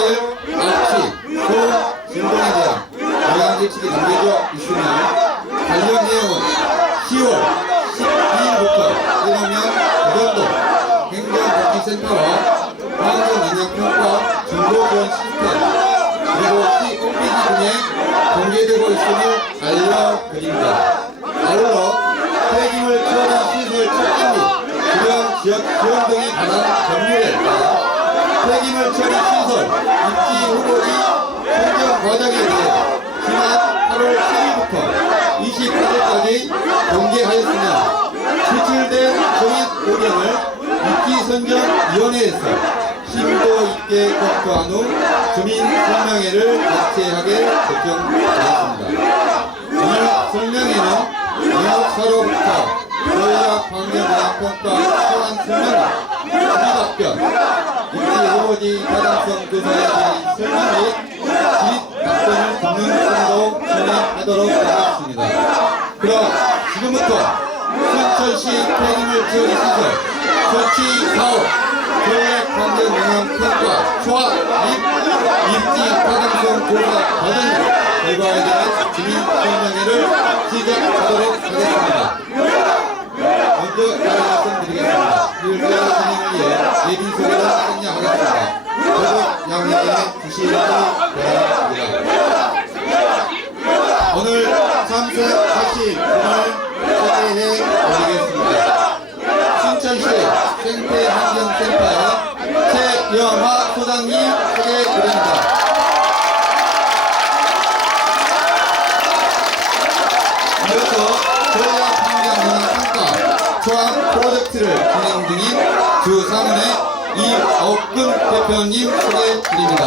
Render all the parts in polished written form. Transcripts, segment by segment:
1, 악취, 소음, 진동에 대한 영향계획이 남겨져 있으며 관련 내용은 10월 12일부터 1학년 고등도 행정복지센터와 환경영향평가 정보지원 시스템 그리고 시 홈페이지 등에 공개되고 있음을 알려드립니다. 아울러 폐기물 처리 시설 측정 및 주변 지역 지원 등에 관한 법률에 따라 폐기물 처리 시설 입지 후보지 선정 과정에 대해 지난 8월 10일부터 28일까지 공개하였으며 제출된 정액 의견을 입지선정위원회에서 심도 있게 검토한 후 주민 설명회를 개최하게 결정되었습니다. 오늘 설명회는 영업사로부터 전략 환경영향평가 소환 설명, 질의답변, 입지 후보지 타당성 조사에 대한 설명 및 질의답변을 듣는 등으로 진행하도록 하겠습니다. 그럼 지금부터 순천시 폐기물 처리 시설 설치 사업 전략 환경 영향 평가 조합 및 입지 타당성 조사 과정 결과에 대한 주민 설명회를 시작하도록 하겠습니다. 먼저 다른 말씀드리겠습니다. 일대의 진행을 위해 예비 소개를 생략하겠습니다. 저도 양해해 주시기 바랍니다. 오늘 참석하신 분을 소개해 드리겠습니다. 순천시 생태환경센터의 최영하 소장님 소개드립니다. 이어서 전략 환경영향평가 초안 프로젝트를 진행 중인 주상은의 이옥근 대표님 소개드립니다.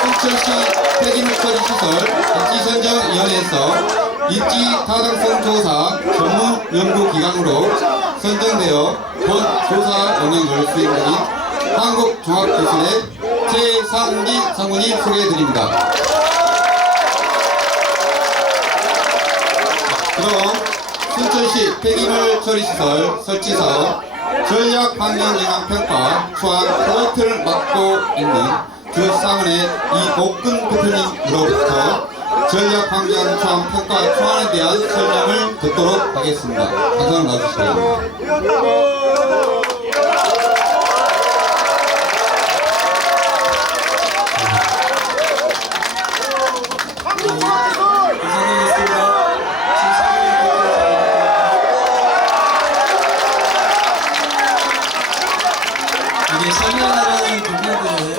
순천시 폐기물 처리 시설 입지선정위원회에서 입지 타당성 조사 전문 연구기관으로 선정되어 본 조사 영역을 수행 중인 한국종합기술의 최상기 상무님 소개해드립니다. 그럼 순천시 폐기물 처리시설 설치사업 전략 환경영향평가 초안 프로젝트를 맡고 있는 주상은의 이옥근 대표님으로부터 전략 환경 초안 평가 초안에 대한 설명을 듣도록 하겠습니다. 감사합니다. 나와주시기 이게 설명하라는 부분들을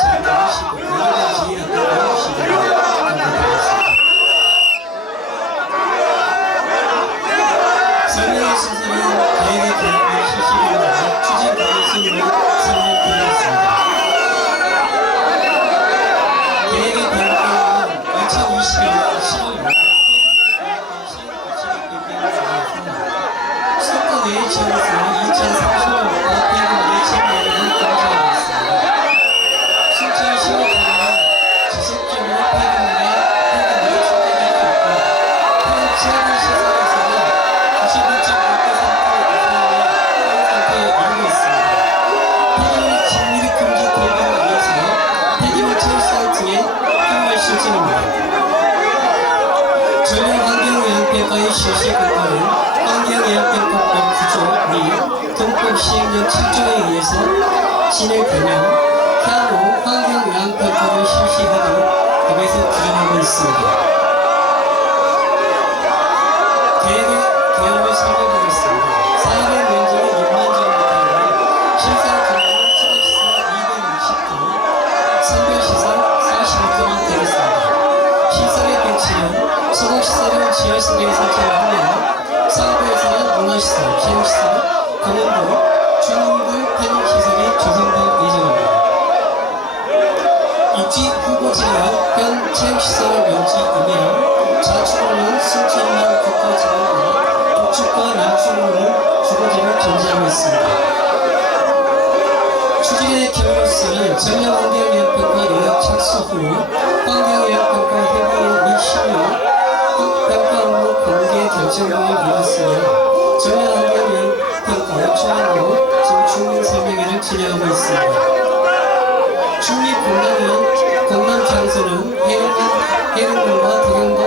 잘 들으시고 그거에 지혜를 따라주시기를 부탁드리겠습니다. 설명의 순서는 계획의 계획을 실시기로 추진 방식으로 설명드리겠습니다. 계획의 계획은 2020년 10월 6일 수도권의 지역에서 2030년과 폐기물의 재활용을 검토하고 있습니다. 순천시의회는 지속적으로 폐기물의 충격이 있고 폐업 시행을 시설에서는 91.5% 이상의 폐업 상태에 이르고 있습니다. 폐기물 직밀 금지 대비를 위해서 폐기물 처리 사이트에 폐기물 실증입니다. 전략 환경영향평가의 실시 결과는 환경영향평가법 9조 및 동법 시행령 7조에 의해서 진행되며 향후 환경영향평가를 실시하도록 법에서 규정하고 있습니다. 계획을 설명드리겠습니다. 사업의 면적은 6만 제곱미터로 실상 규모는 수거시설 220개, 선별시설 45개만 되겠습니다. 시설의 배치는 수거시설은 지하실에 설치를 하며 사업에서는 문화시설, 체육시설, 공원부, 주민들 편의시설이 조성될 예정입니다. 입지 후보지는 현 체육시설 면적이며 좌측으로는 순천만 국가지역과 북측과 남측으로는 주거지를 존재하고 있습니다. 추진의 경로서는 전략환경영향평가 요약 착수 후 환경영향평가 회의 및 심의 평가 업무 공개 결정을 이뤘으며 전략환경영향평가 평가 초안으로 지금 중립 설명회를 진행하고 있습니다. 중립 공단 장소는 해운동과 덕영동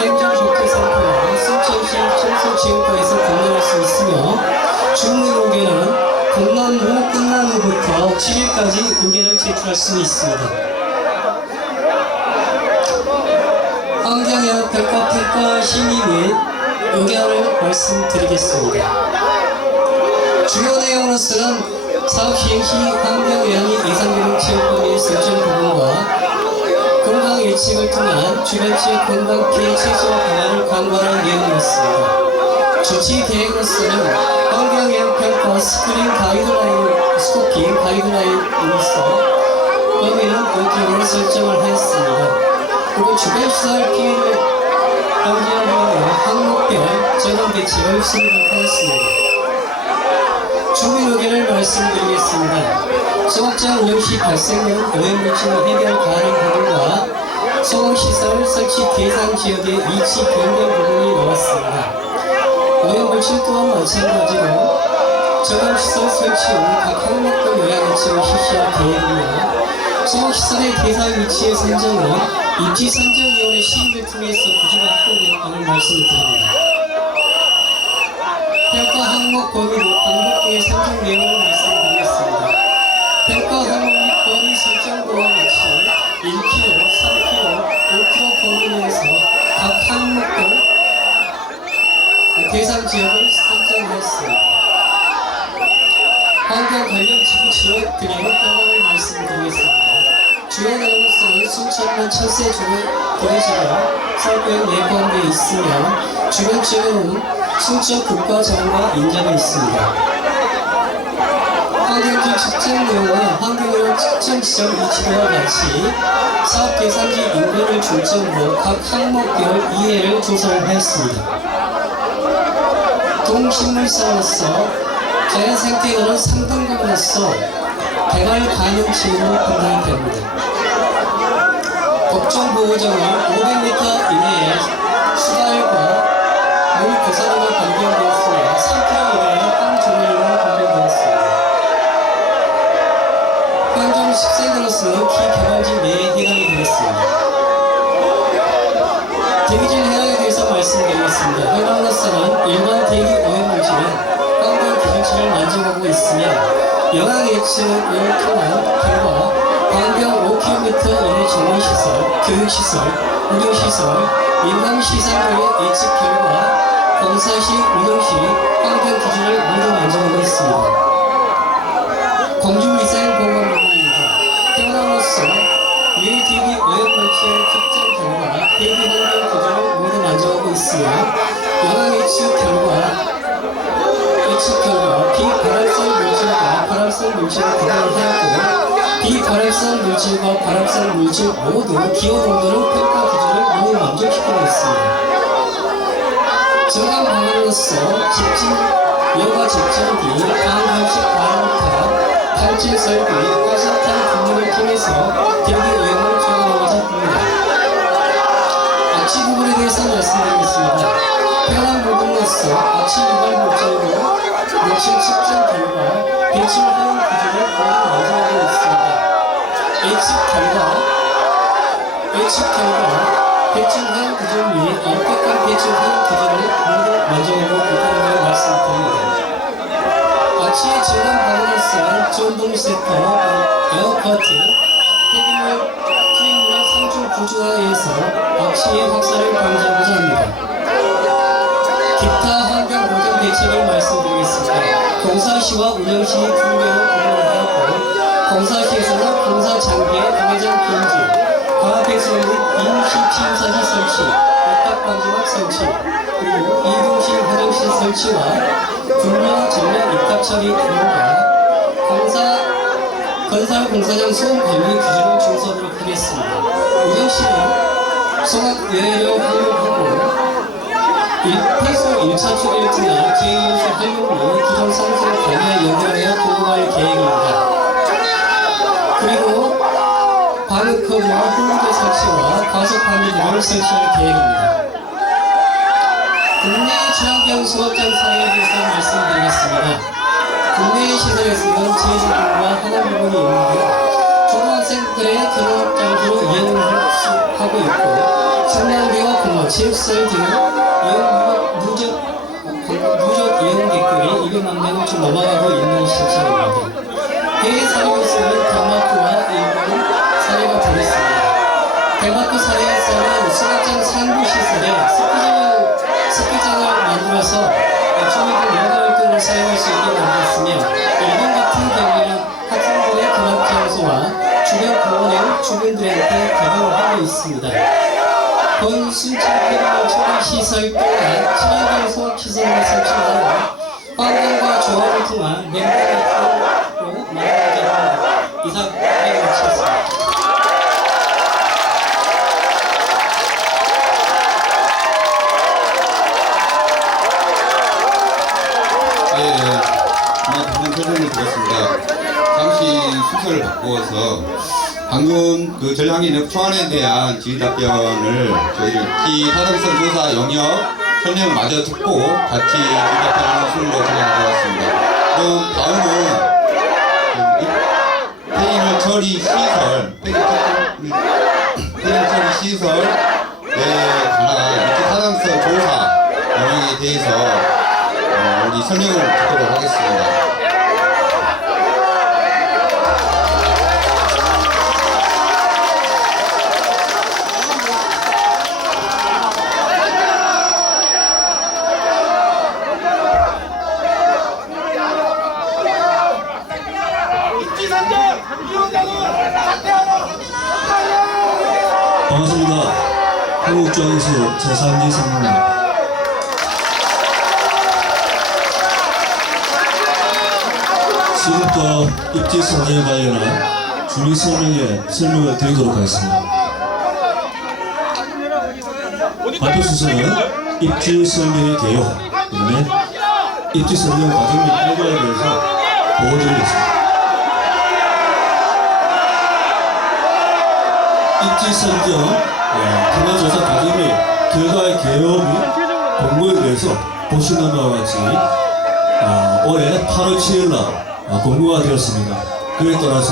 행정복지센터와 순천시 청소지원과에서 공연할 수 있으며 중립 의견은 공단부 끝난 후부터 7일까지 의견을 제출할 수 있습니다. 환경영향 평가 심의 및 의견을 말씀드리겠습니다. 주요 내용으로서는 사업 시행 시 환경영향이 예상되는 지역 범위 설정 부분과 건강 예측을 통한 주변 지역 건강 피해 최소화 방안을 관건한 내용이었습니다. 조치 계획으로서는 환경영향 평가 스크린 가이드라인, 스코핑 가이드라인으로서 범위는 5km로 설정을 하였습니다. 그리고 주변 시설 피해를 방지하기 위해 항목별 전원 대책을 수립하였습니다. 주민 의견을 말씀드리겠습니다. 소각장 운영 시 발생된 오염물질 해결 가능 부분과 소각시설 설치 대상 지역의 위치 변경 부분이 나왔습니다. 오염물질 또한 마찬가지로 저감시설 설치 후 각 항목별 요양 대책을 실시할 계획이며 소각시설의 대상 위치의 선정은 입지선정위원회 시행을 통해서 구조가 확보되었다는 말씀드립니다. 평가 항목 범위 및 방법의 선정 내용을 말씀드리겠습니다. 평가 항목 및 범위 설정과 같이 1km, 3km, 5km 범위 내에서 각 항목별 대상 지역을 선정하였습니다. 환경 관련 지구 지역 등의 현황을 말씀드리겠습니다. 주요 내용으로서는 순천만 철새 도시가 사업에 내포함되어 있으며 주변 지역은 순천 국가정화 인자가 있습니다. 환경적 측정 내용은 환경오염 측정 지점 위치도와 같이 사업 대상지 인근을 중점으로 각 항목별 이해를 조성하였습니다. 동식물사로서 자연생태계는 3등급으로서 개발 가능 지역으로 판단이 됩니다. 법정보호장은 500m 이내에 수달과 물 고사리가 발견되었으며 3km 이내에 항조류가 발견되었습니다. 현존 식생으로서는 기개발지 내에 해당이 되겠습니다. 대기질 해양에 대해서 말씀드리겠습니다. 해양으로서는 일반 대기 오염물질은 환경 기준치를 만족하고 있으며 영향 예측을 통한 결과 반경 5km 이내 정원시설, 교육시설, 의료시설, 민감시설의 예측 결과 공사시, 운영시 환경 기준을 모두 만족하고 있습니다. 공중위생보건부입니다. 태어남으로써 유해대기 오염물질 측정 결과 대기 환경 기준을 모두 만족하고 있으며 영향 예측 결과 비발암성 물질과 발암성 물질을 구분하였고 비발암성 물질과 발암성 물질 모두 기호 동도는 평가 기준을 모두 만족시키고 있습니다. 정한 방안으로서 여가 집중기, 방방식 발암탑, 탈진 설비, 화산탄 분류를 통해서 대기 오염을 저감하고자 합니다. 악취 부분에 대해서 말씀드리겠습니다. 해당 부분으로서 악취 유발 물질로 물질 측정 결과 배출 허용 기준을 모두 만족하고 있습니다. 예측 결과 배출 허용 기준 및 엄격한 배출 허용 기준을 모두 만족하고 있다는 걸 말씀드립니다. 악취의 증감 방안으로서는 전동세터, 에어커트, 폐기물 투입물 3중 구조화에서 악취의 확산을 방지하고자 합니다. 기타 환경 보전 대책을 말씀드리겠습니다. 공사시와 운영시 분명을 구분하였고 공사시에서는 공사 장비의 공회장 금지, 과배수 및 임시 피임사지 설치, 오딱 방지막 설치, 그리고 이동식 화장실 설치와 분명 전면 입탑 처리 등과 건설 공사장 소음 관리 기준을 준수하도록 하겠습니다. 운영시는 소각 외래로 활용하고 폐수 1차 초기를 통한 제2연수 활용 및 기존 상수를 관리에 연결하여 공급할 계획입니다. 그리고 방역커브와 홀대 설치와 과속 방지 등을 설치할 계획입니다. 국내 친환경 수업장 사례에 대해서 말씀드리겠습니다. 국내 시설에서는 제주도와 하나 부분이 있는데 초등학생들의 교육장으로 이용을 하고 있고 성남대와 공원, 체육시설 등은 누적 이용객들이 200만 명을 좀 넘어가고 있는 실정입니다. 해외 사례로서는 덴마크와 일본 사례가 되겠습니다. 덴마크 사례에서는 수납장 상부 시설에 스키장을 만들어서 주민들 여가활동을 사용할 수 있게 만들었으며 일본 같은 경우에는 학생들의 근학장소와 주변 공원을 주민들한테 개방을 하고 있습니다. 본 순천대로 처리시설 또한 친환경 소학시설을 설치하여 환경과 조화를 통한 맹목으로 만들어야 합니다. 이상 발언을 마치겠습니다. 방금 설명을 드렸습니다. 잠시 순서를 바꾸어서 방금 그 전량인의 초안에 대한 질의 답변을 저희들 타당성 조사 영역 설명 마저 듣고 같이 질의 답변하는 순으로 진행하겠습니다. 그럼 다음은 폐기물 처리 시설, 폐기물 처리 시설에 관한 이렇게 타당성 조사 영역에 대해서 우리 설명을 듣도록 하겠습니다. 반갑습니다. 한국중앙수 제3기 상무입니다. 지금부터 입지 선정에 관련한 주민 설명을 드리도록 하겠습니다. 발표 순서는 입지 설명의 개요, 그다음에 입지 설명 과정 및 결과에 대해서 보여드리겠습니다. 입지 선정, 개발조사 과정 및 결과의 개요 및 공고에 대해서 보시는 바와 같이 올해 8월 7일날 공고가 되었습니다. 그에 따라서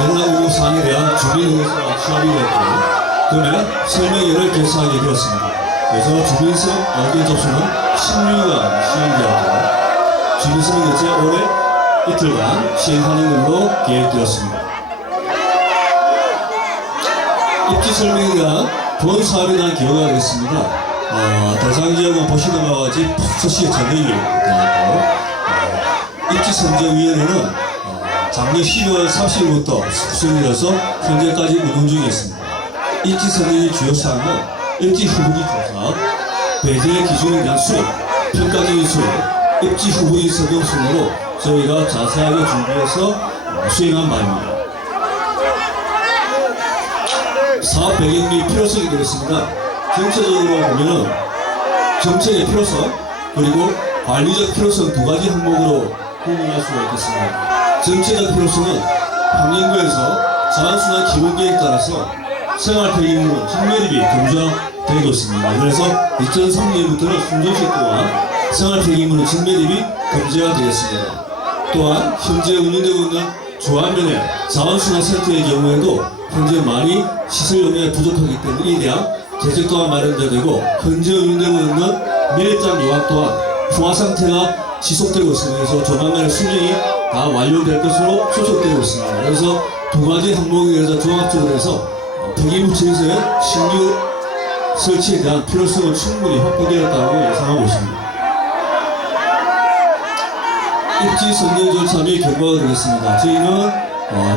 연락 요구 사항에 대한 주민의회가 취합이 되었고 그다음에 설명회를 개최하게 되었습니다. 그래서 주민성 의견 접수는 16일간 시행되었고 주민성 개최 올해 이틀간 시행하는 걸로 계획되었습니다. 입지 설명에 대한 본 사업에 대한 기여가 되겠습니다. 대상 지역은 보시는 바와 같이 서시의 전역이 되었고 입지 선정위원회는 작년 12월 30일부터 구성되어서 현재까지 운영 중에 있습니다. 입지 선정의 주요 사항은 입지 후보지 조사, 배제 기준에 대한 수립, 평가적인 수립, 입지 후보지 선정 순으로 저희가 자세하게 준비해서 수행한 바입니다. 사업 배경 및 필요성이 되겠습니다. 전체적으로 보면은 정책의 필요성 그리고 관리적 필요성 두 가지 항목으로 구분할 수가 있겠습니다. 정책적 필요성은 환경부에서 자연순환 기본계획에 따라서 생활 폐기물 직매립이 금지되고 있습니다. 그래서 2003년부터는 순정시 또한 생활 폐기물은 직매립이 금지가 되겠습니다. 또한 현재 운영되고 있는 조합면의 자원순환 센터의 경우에도 현재 많이 시설 용량이 부족하기 때문에 이에 대한 대책 또한 마련되고 현재 운영되고 있는 미래장 요약 또한 풍화 상태가 지속되고 있습니다. 그래서 조만간에 수명이 다 완료될 것으로 추측되고 있습니다. 그래서 두 가지 항목에 대해서 종합적으로 해서 폐기물 처리소의 신규 설치에 대한 필요성은 충분히 확보되었다고 예상하고 있습니다. 입지 선정 절차 및 결과가 되겠습니다. 저희는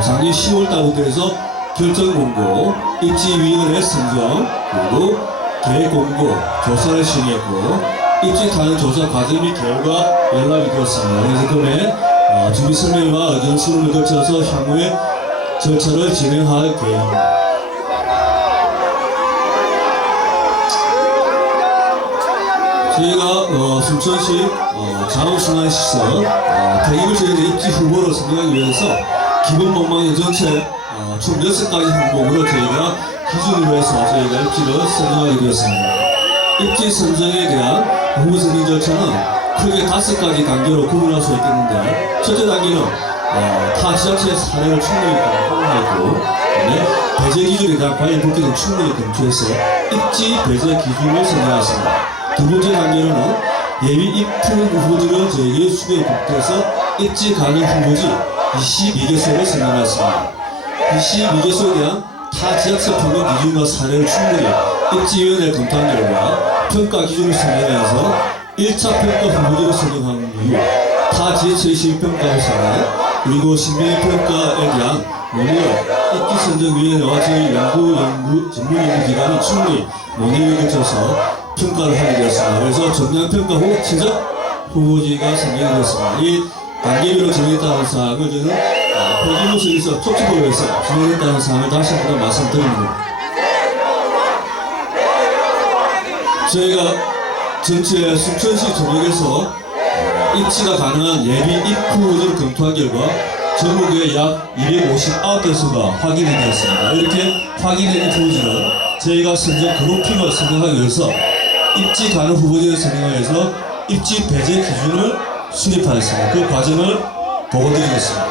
작년 10월달부터 해서 결정 공고, 입지위원회 선정, 그리고 계획 공고, 조사를 시행했고 입지 타는 조사 과정 및 결과 연락이 되었습니다. 그래서 그에 준비 설명과 의견 수렴을 거쳐서 향후에 절차를 진행할 계획입니다. 저희가 순천시 자원순환시설 폐기물 처리 입지 후보를 선정하기 위해서 기본 방망이 전체 총 6가지 항목으로 저희가 기준으로 해서 저희가 입지를 선정하게 되었습니다. 입지 선정에 대한 후보 선정 절차는 크게 5가지 단계로 구분할 수 있겠는데, 첫째 단계는 타 지자체의 사례를 충분히 확인하고, 그다음에 배제 기준에 대한 관련 법규를 충분히 검토해서 입지 배제 기준을 선정하였습니다. 두 번째 단계로는 예비 입투 후보지를 저에게 수배에 국대해서 입지 가능 후보지 22개소를 선정하였습니다. 22개소에 대한 타 지자체 평균 기준과 사례를 충분히 입지위원회에 검토한 결과 평가 기준을 선정하여서 1차 평가 후보지를 선정한 이후 타 지자체의 실평가 사례 그리고 신빙 평가에 대한 논의를 입지선정위원회와 저희 전문연구기관이 충분히 논의를 거쳐서 평가를 하게 되었습니다. 그래서 정량평가 후 친접 후보지가 선정이 되었습니다. 이 단계별로 진행했다는 사항을 저는 폐기무실에서 촉진법에서 진행했다는 사항을 다시 한번 말씀드립니다. 저희가 전체 순천시 전역에서 입지가 가능한 예비 입후 후보지를 검토한 결과 전국에 약 259개소가 확인이 되었습니다. 이렇게 확인된 후보지를 저희가 선정 그룹핑을 선정하기 위해서 입지 가능 후보지를 선정하기 위해서 입지 배제 기준을 수립하였습니다. 그 과정을 보고드리겠습니다.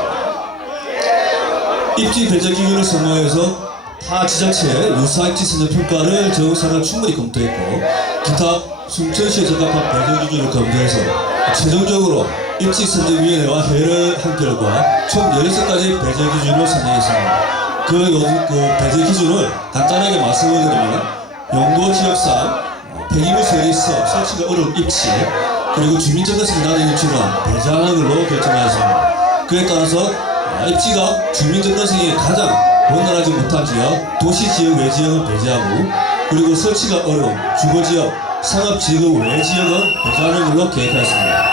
입지 배제 기준을 선정해서 타 지자체의 유사 입지 선정 평가를 정사를 충분히 검토했고 기타 순천시에 적합한 배제 기준을 검토해서 최종적으로 입지선정위원회와 회의를 한 결과 총 16가지 배제 기준을 선정했습니다. 그 배제 기준을 간단하게 말씀을 드리면 용도 지역상 폐기물 처리서 설치가 어려운 입지 그리고 주민정서성이 낮은 입지는 배제하는 걸로 결정하였습니다. 그에 따라서 입지가 주민정서성이 가장 원활하지 못한 지역, 도시지역 외지역은 배제하고 그리고 설치가 어려운 주거지역, 상업지역 외지역은 배제하는 걸로 계획하였습니다.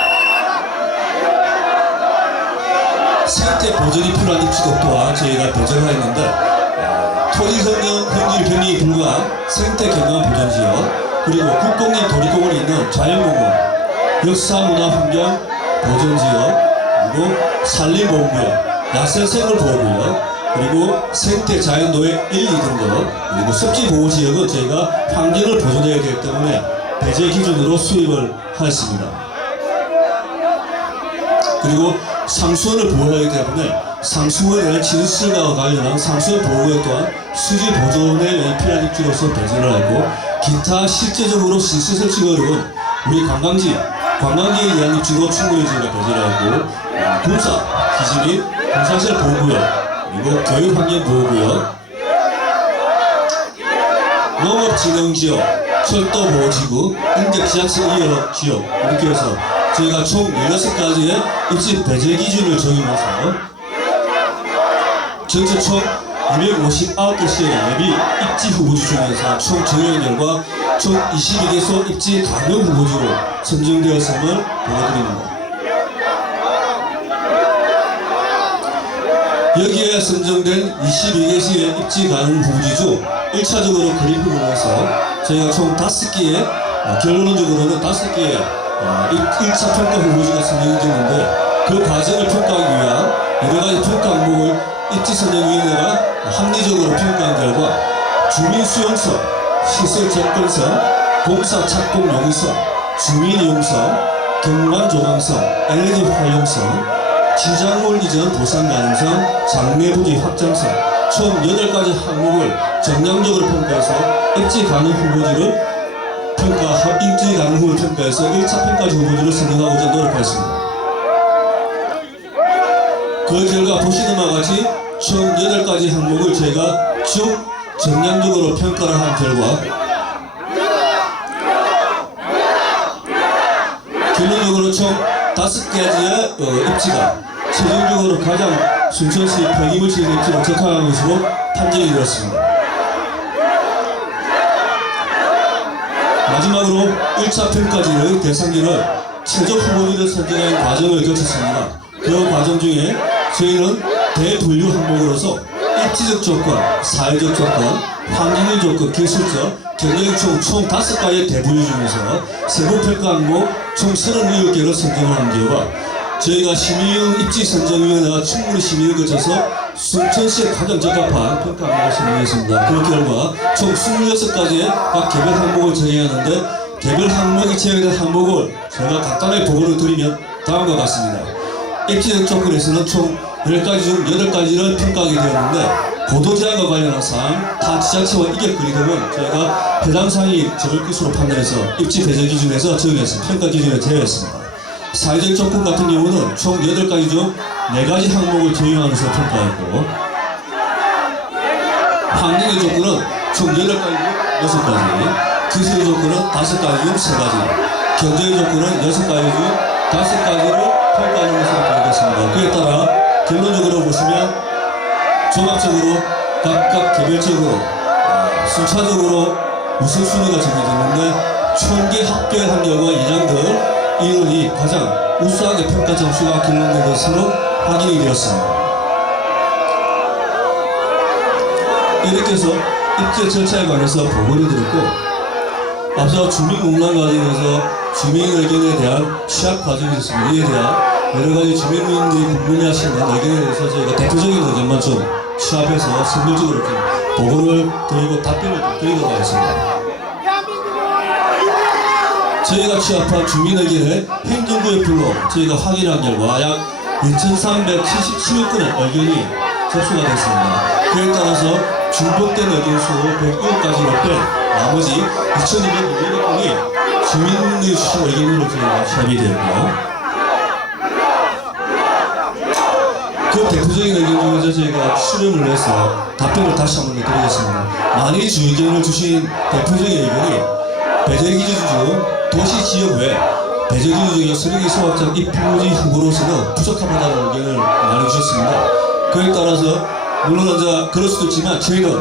생태 보존이 필요한 입지도 또한 저희가 배제를 하였는데 토지 형질 변이에 불과한 생태 경관 보존지역 그리고 국공립 도립공원이 있는 자연공원, 역사문화 환경 보존지역 그리고 산림보호구역, 야생생물보호구역 그리고 생태 자연도의 1, 2등급 그리고 습지보호지역은 저희가 환경을 보존해야 되기 때문에 배제 기준으로 수립을 하였습니다. 그리고 상수원을 보호하기 때문에 상수원의 진술과 관련한 상수원 보호구역 또한 수지 보존에 필요한 입지로서 배제를 하고 기타 실제적으로 시설 설치가 어려운 우리 관광지에 대한 입지도 충분히 저희가 배제를 하고 군사, 기지 및 군사시설 보호구역 그리고 교육환경보호구역 농업진흥지역 철도보호지구, 인적지하체 이어지역 이렇게 해서 저희가 총 16가지의 입지 배제 기준을 적용해서 전체 총 259개시의 예비 입지 후보지 중에서 총 정형 결과 총 22개소 입지 가능 후보지로 선정되었음을 보여드립니다. 여기에 선정된 22개시의 입지 가능 후보지 중 1차적으로 그림표를 해서 저희가 총 5개의 결론적으로는 5개의 1차 평가 후보지가 선정되는데 그 과정을 평가하기 위한 여러가지 평가 항목을 입지선정위원회가 합리적으로 평가한 결과 주민 수용성, 시설 접근성, 공사 착공 용이성, 주민 이용성, 경관 조망성, 에너지 활용성, 지장물 이전 보상 가능성, 장래 부지 확장성 총 8가지 항목을 정량적으로 평가해서 입지 가능 후보지를 입지 가능 후보를 평가해서 1차 평가지 후보지를 선정하고자 노력하였습니다. 그 결과 보시는 바와 같이 총 8가지 항목을 제가 쭉 정량적으로 평가를 한 결과 결론적으로 총 5가지의 입지가 최종적으로 가장 순천시 폐기물 처리 입지로 적합한 것으로 판정이 되었습니다. 마지막으로 1차 평가지의 대상지를 최종 후보지를 선정하는 과정을 거쳤습니다. 그 과정 중에 저희는 대분류 항목으로서 입지적 조건, 사회적 조건, 환경적 조건, 기술적, 경영총 총 5가지의 대분류 중에서 세부 평가 항목 총 37개를 선정을 한 결과 저희가 시민 입지 선정위원회가 충분히 심의를 거쳐서 순천시에 가장 적합한 평가 항목을 선정했습니다. 그 결과 총 26가지의 각 개별 항목을 정해야 하는데 개별 항목이 제외된 항목을 제가 간단하게 보고를 드리면 다음과 같습니다. 입지적 조건에서는 총 10가지 중 8가지를 평가하게 되었는데 고도 제한과 관련한 사항, 타 지자체와 이격거리 등은 저희가 해당 사항이 적을 것으로 판단해서 입지 배제 기준에서 적용했습니다. 평가 기준에 제외했습니다. 사회적 조건 같은 경우는 총 8가지 중 4가지 항목을 적용하는 것으로 평가했고 환경의 조건은 총 8가지 중 6가지, 기술의 조건은 5가지 중 3가지, 경제의 조건은 6가지 중 5가지를 평가하는 것으로 밝혔습니다. 그에 따라 결론적으로 보시면 종합적으로 각각 개별적으로 순차적으로 우선순위가 정해졌는데 총계 합계한 결과 이장들 인원이 가장 우수하게 평가 점수가 결론된 것으로 확인이 되었습니다. 이렇게 해서 입지 절차에 관해서 보고를 드렸고 앞서 주민공란 과정에서 주민 의견에 대한 취합 과정이 있었습니다. 이에 대한 여러가지 주민들이 궁금해하시는 의견에 대해서 저희가 대표적인 의견만 좀 취합해서 선별적으로 좀 보고를 드리고 답변을 좀 드리도록 하겠습니다. 저희가 취합한 주민 의견의 행정구역별로 저희가 확인한 결과 약 2,377건의 의견이 접수가 됐습니다. 그에 따라서 중복된 의견 수 100건까지로 뺀 나머지 2,200건이 주민들이 주신 의견으로 저희가 취합이 되었고요. 그 대표적인 의견 중에서 저희가 수렴을 해서 답변을 다시 한번 드리겠습니다. 많이 의견을 주신 대표적인 의견이 배제기준 중 도시 지역 외 배제기준 중에 쓰레기 소각장 입부지 후보로서는 부족하다는 의견을 많이 주셨습니다. 그에 따라서 물론 이제 그럴 수도 있지만 저희는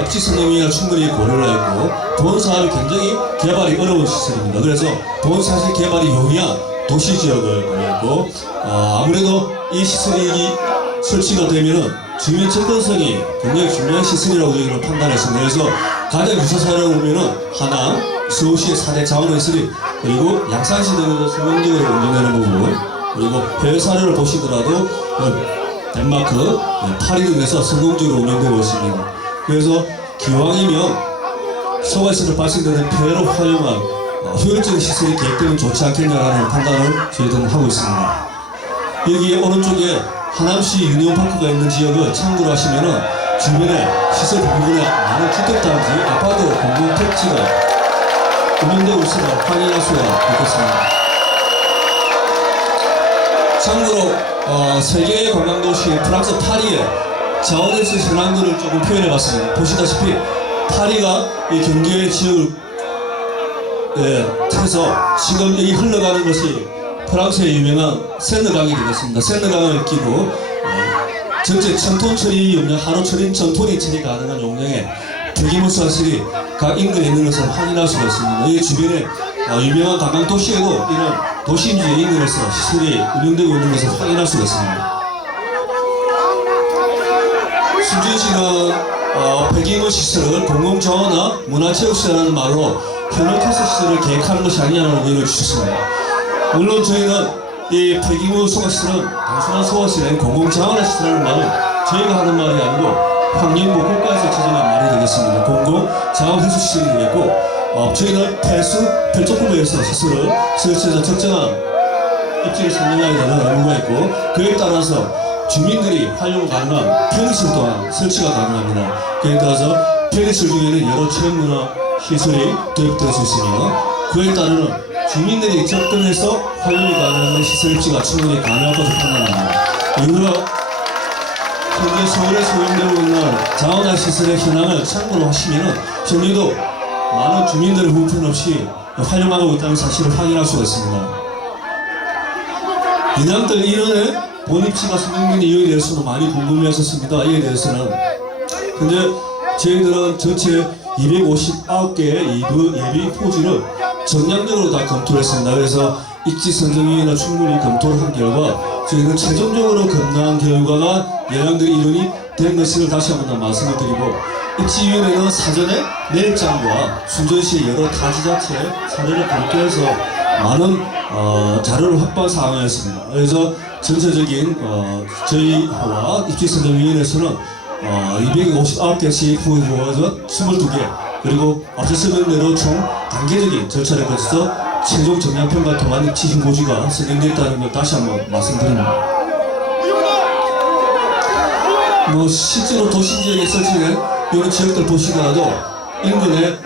입지 선정위가 충분히 고려를 했고 본사업이 굉장히 개발이 어려운 시설입니다. 그래서 본사실 개발이 용이한 도시 지역을 고려했고 아무래도 이 시설이 설치가 되면은 주민 접근성이 굉장히 중요한 시설이라고 저희는 판단했습니다. 그래서 가장 유사 사례로 보면은 하남, 서울시의 4대 자원시설이 그리고 양산시 등에서 성공적으로 운영되는 부분 그리고 해외 사례를 보시더라도 덴마크, 파리 등에서 성공적으로 운영되고 있습니다. 그래서 기왕이면 소가시설 발생되는 폐해로 활용한 효율적인 시설이 계획되면 좋지 않겠냐라는 판단을 저희들은 하고 있습니다. 여기 오른쪽에 하남시 유니온파크가 있는 지역을 참고로 하시면은 주변에 시설 부분에 많은 주택단지, 아파트, 공공택지가 운영되고 있음을 확인할 수가 있겠습니다. 참고로 세계의 관광도시 프랑스 파리의 자원에서 현황들을 조금 표현해봤습니다. 보시다시피 파리가 이 경계 지역을 해서 지금 여기 흘러가는 것이 프랑스의 유명한 세느강이 되겠습니다. 세느강을 끼고 전체 1000톤 처리 용량, 하루 처리 1000톤이 처리 가능한 용량의 폐기물 수하실이 각 인근에 있는 것을 확인할 수가 있습니다. 이 주변에 유명한 관광 도시에도 이런 도심지의 인근에서 시설이 운영되고 있는 것을 확인할 수가 있습니다. 순천시는 폐기물 시설을 공공정화나 문화체육시설이라는 말로 현혹해서 시설을 계획하는 것이 아니냐는 의견을 주셨습니다. 물론 저희는 이 폐기물 소각시설은 단순한 소각시설이 아닌 공공장화나 시설이라는 말은 저희가 하는 말이 아니고 환경부 국가에서 지정한 말이 되겠습니다. 공공장화회수시설이 되겠고 저희는 폐수 별조법에서 시설을 설치해서 적정한 입지를 선정하게 되는 의무가 있고 그에 따라서 주민들이 활용 가능한 편의시설 또한 설치가 가능합니다. 그에 따라서 편의시설 중에는 여러 체험문화 시설이 도입될 수 있으며 그에 따르는 주민들이 접근해서 활용이 가능한 시설 입지가 충분히 가능할 것으로 판단합니다. 이후로 현재 서울에 소용되고 있는 자원화 시설의 현황을 참고로 하시면 현재도 많은 주민들의 불편 없이 활용하고 있다는 사실을 확인할 수가 있습니다. 이남들 이전에 본입지가 선정된 이유에 대해서는 많이 궁금해하셨습니다. 이에 대해서는 근데 저희들은 전체 259개의 예비 포지를 정량적으로 다 검토를 했습니다. 그래서 입지 선정위원회가 충분히 검토를 한 결과 저희는 최종적으로 검토한 결과가 예량들이 이론이 된 것을 다시 한번 더 말씀을 드리고 입지위원회는 사전에 내일장과 순천시의 여러 타지자체 사례를 검토해서 많은 자료를 확보한 상황이었습니다. 그래서 전체적인 저희와 입지선정위원회에서는 259개 CF 후보자 22개 그리고 앞서 설명대로 총 단계적인 절차를 거쳐서 최종 정량평가 통한 입지 신고지가 선정됐다는 것 다시 한번 말씀드립니다. 실제로 도심지역에 설치된 이런 지역들 보시더라도 인근에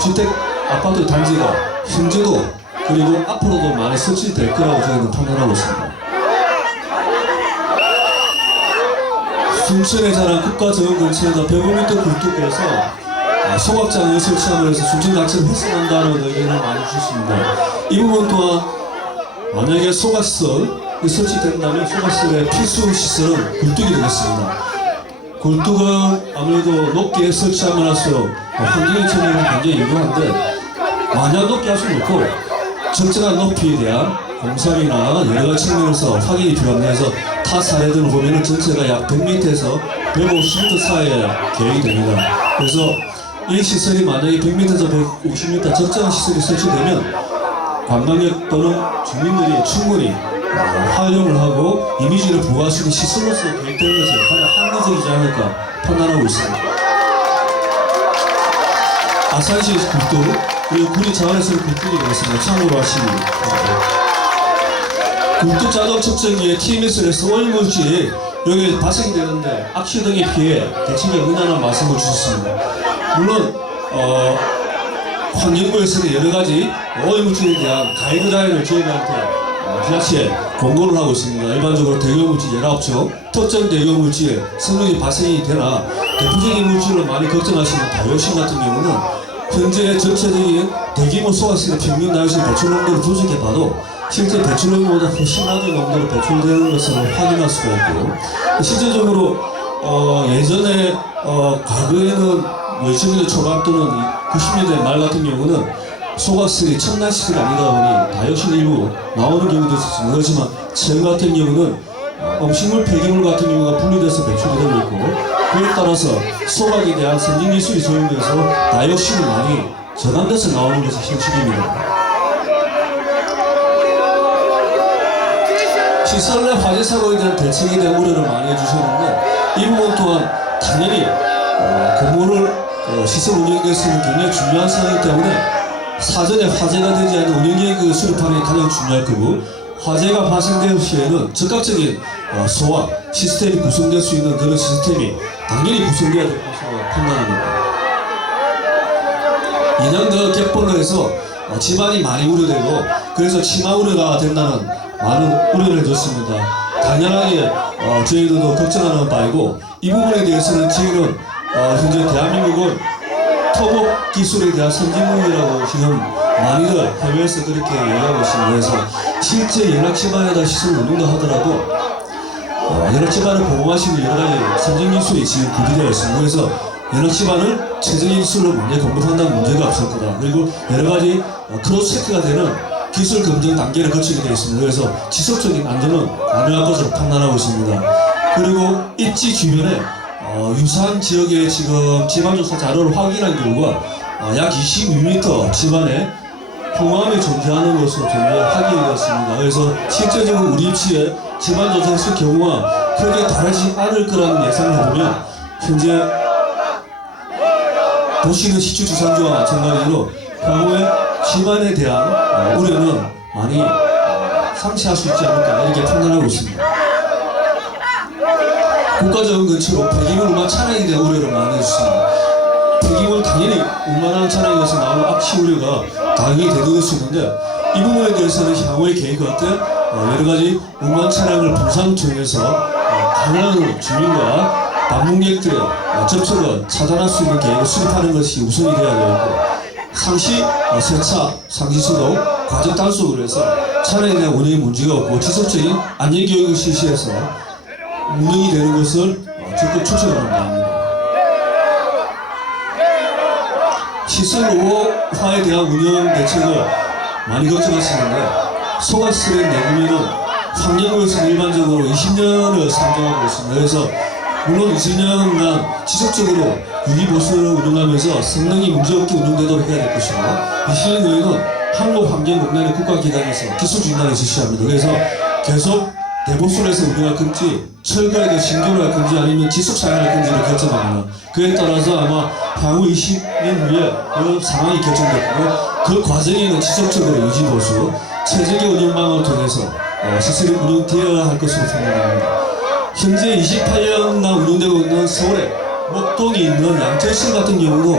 주택 아파트 단지가 현재도 그리고 앞으로도 많이 설치될 거라고 저희는 판단하고 있습니다. 순천에 자란 국가정원 근처에다 100m 굴뚝에서 소각장을 설치함으로 해서 순천 자체를 훼손한다는 의견을 많이 주셨습니다. 이 부분 또한 만약에 소각시설이 설치된다면 소각시설의 필수 시설은 굴뚝이 되겠습니다. 굴뚝은 아무래도 높게 설치하면 할수록 환경의 처리는 굉장히 유효한데 만약 높게 할 수는 없고 적정한 높이에 대한 공사비나 여러가지 측면에서 확인이 필요합니다. 그래서 타 사례들을 보면 전체가 약 100m에서 150m 사이에 계획이 됩니다. 그래서 이 시설이 만약에 100m에서 150m 적정한 시설이 설치되면 관광객 또는 주민들이 충분히 활용을 하고 이미지를 부과할 수 있는 시설로서 계획되는 것은 가장 합리적이지 않을까 판단하고 있습니다. 아산시 굴뚝 그리고 구리 자원에서는 굴뚝이 되겠습니다. 참고로 하시기 바랍니다. 굴뚝 자동 측정기에 TMS에서 오염물질이 여기 발생이 되는데 악취 등에 피해 대책에 응하는 말씀을 주셨습니다. 물론 환경부에서는 여러가지 오염물질에 대한 가이드라인을 저희들한테 지자체에 공고를 하고 있습니다. 일반적으로 대기오염물질 19종, 특정 대기오염물질 성능이 발생이 되나 대표적인 물질로 많이 걱정하시는 다이옥신 같은 경우는 현재 전체적인 대규모 소각시의 평균 다이옥신 배출 농도를 분석해봐도 실제 배출량보다 훨씬 낮은 농도로 배출되는 것을 확인할 수가 있고 실제적으로 예전에 과거에는 2000년대 초반 또는 90년대 말 같은 경우는 소각시설이 첨단시설이 아니다 보니 다이옥신 일부 나오는 경우도 있었습니다. 그렇지만 최근 같은 경우는 음식물 폐기물 같은 경우가 분리돼서 배출이 되고 있고 그에 따라서 소각에 대한 선진기술이 적용돼서 다이옥신이 많이 저감돼서 나오는 것이 현실입니다. 시설 내 화재 사고에 대한 대책에 대한 우려를 많이 해주셨는데 이 부분 또한 당연히 건물을 시설 운영에서는 굉장히 중요한 사항이기 때문에 사전에 화재가 되지 않는 운영계획 수립하는 게 가장 중요할 거고 화재가 발생될 시에는 즉각적인 소화 시스템이 구성될 수 있는 그런 시스템이 당연히 구성되어야 될 것으로 판단합니다. 인양더 갯벌로 해서 집안이 많이 우려되고 그래서 침하 우려가 된다는 많은 우려를 해줬습니다. 당연하게 저희들도 걱정하는 바이고 이 부분에 대해서는 저희는 현재 대한민국은 토목 기술에 대한 선진국이라고 지금 많이들 해외에서 그렇게 얘기하고 있습니다. 그래서 실제 연락 기반에다 시설 운동도 하더라도 연락 기반을 보호하시는 여러 가지 선진 기술이 지금 구비되어 있습니다. 그래서 연락 기반을 최적의 기술로 먼저 공급한다는 문제가 없을 거다. 그리고 여러 가지 크로스 체크가 되는 기술 검증 단계를 거치게 되어 있습니다. 그래서 지속적인 안전은 가능할 것으로 판단하고 있습니다. 그리고 입지 주변에 유사한 지역에 지금 지방조사 자료를 확인한 결과 약 26m 집안에 홍암이 존재하는 것으로 확인이 되었습니다. 그래서 실제적으로 우리 입지에 지방조사했을 경우와 크게 다르지 않을 거라는 예상을 해보면 현재 도시는 시추주산지와 마찬가지로 향후에 집안에 대한 우려는 많이 상쇄할 수 있지 않을까 이렇게 판단하고 있습니다. 국가정원 근처로 폐기물 운반 차량에 대한 우려를 많이 해주십니다. 폐기물 당연히 운반하는 차량에서 나오는 악취 우려가 당연히 대두될 수 있는데 이 부분에 대해서는 향후에 계획할 때 여러가지 운반 차량을 분산투에서 가능한 주민과 방문객들의 접촉을 차단할 수 있는 계획을 수립하는 것이 우선이 되어야 되고 상시 세차, 상시수도 과정 단속을 해서 차량에 대한 운행에 문제가 없고 지속적인 안전교육을 실시해서 운영이 되는 것을 적극 추천하는 바입니다. 시설 노후화에 대한 운영 대책을 많이 걱정하시는데 소각시설의 내부면은 환경부에서는 일반적으로 20년을 상정하고 있습니다. 그래서 물론 20년간 지속적으로 유기보수를 운영하면서 성능이 문제없게 운영되도록 해야 될 것이고 20년 후에는 한국환경공단의 국가기관에서 기술진단을 지시합니다. 그래서 계속 대보수에서 운영할 건지 철거에 신규로 할 건지 아니면 지속사용할 건지를 결정합니다. 그에 따라서 아마 향후 20년 후에 그 상황이 결정되고 그 과정에는 지속적으로 유지보수 체제의 운영망을 통해서 시설이 운영되어야 할 것으로 생각합니다. 현재 28년간 운영되고 있는 서울에 목동에 있는 양철시 같은 경우도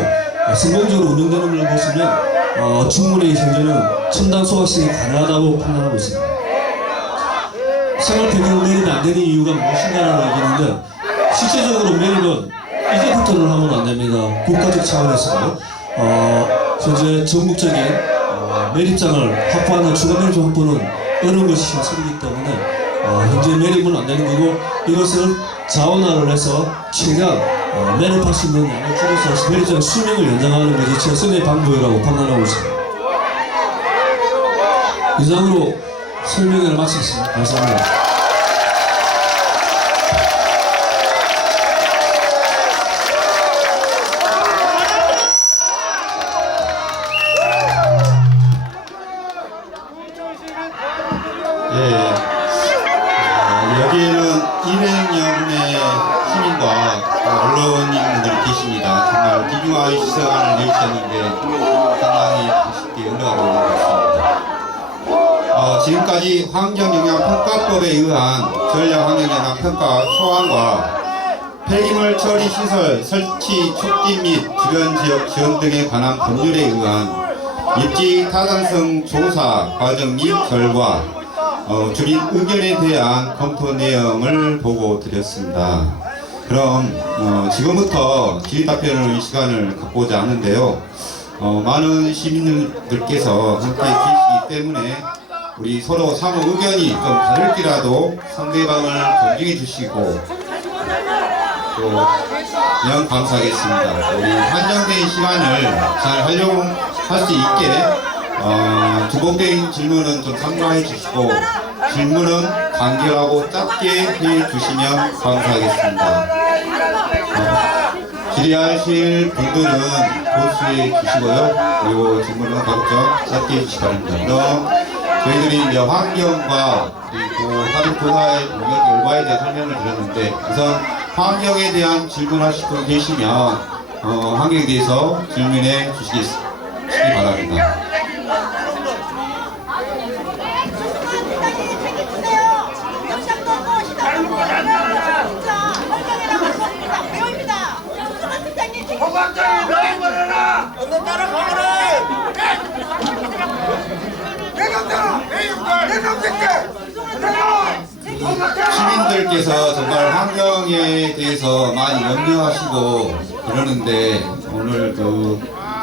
성공적으로 운영되는 걸 보시면 충분히 현재는 첨단 소각시설이 가능하다고 판단하고 있습니다. 생활 배경 매립이 안 되는 이유가 무엇인가라는 얘기인데 실제적으로 매립은 이제부터는 하면 안 됩니다. 국가적 차원에서 현재 전국적인 매립장을 확보하는 추가 매립장 확보는 어려운 것이 현실이기 때문에 현재 매립은 안 되는 거고 이것을 자원화를 해서 최대한 매립할 수 있는 양을 줄여서 매립장 수명을 연장하는 것이 최선의 방법이라고 판단하고 있습니다. 이상으로 설명을 마치겠습니다. 감사합니다. 예, 여기에는 200여분의 시민과 언론인분들이 계십니다. 정말 귀중한 시선을 내주셨는데 상당히 쉽게 흘러가고 있는 것 같습니다. 지금까지 환경영향평가법에 의한 전략환경영향평가 초안과 폐기물 처리 시설 설치 촉진 및 주변 지역 지원 등에 관한 법률에 의한 입지 타당성 조사 과정 및 결과 주민 의견에 대한 검토 내용을 보고 드렸습니다. 그럼 지금부터 질의답변을 시간을 갖고자 하는데요. 많은 시민들께서 함께 계시기 때문에 우리 서로 상호 의견이 좀 다를지라도 상대방을 존중해 주시고 또 그냥 감사하겠습니다. 우리 한정된 시간을 잘 활용할 수 있게 주목된 질문은 좀 참고해 주시고 질문은 간결하고 짧게 해 주시면 감사하겠습니다. 질의하실 분들은 보수해 주시고요. 그리고 질문은 각각 짧게 해 주시기 바랍니다. 그럼 저희들이 이제 환경과 그리고 사전 조사의 결과에 대한 설명을 드렸는데 우선 환경에 대한 질문하실 분 계시면 환경에 대해서 질문해 주시기 바랍니다. 시민들께서 정말 환경에 대해서 많이 염려하시고 그러는데 오늘 그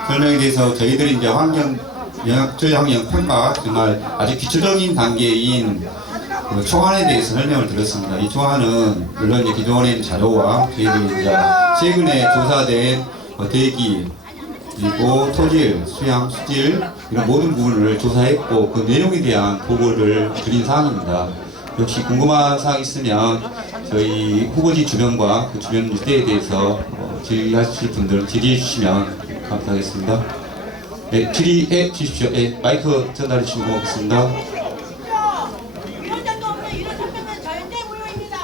설명에 대해서 저희들이 이제 환경 평가 정말 아주 기초적인 단계인 그 초안에 대해서 설명을 드렸습니다. 이 초안은 물론 이제 기존의 자료와 저희들이 이제 최근에 조사된 대기 그리고 토질, 수양, 수질 이런 모든 부분을 조사했고 그 내용에 대한 보고를 드린 사항입니다. 역시 궁금한 사항 있으면 저희 후보지 주변과 그 주변 일대에 대해서 질의하실 분들 질의해 주시면 감사하겠습니다. 네, 질의해 주십시오. 네, 마이크 전달해 주시면 고맙겠습니다. 위원장도 없는 이런 답변은 절대 무효입니다.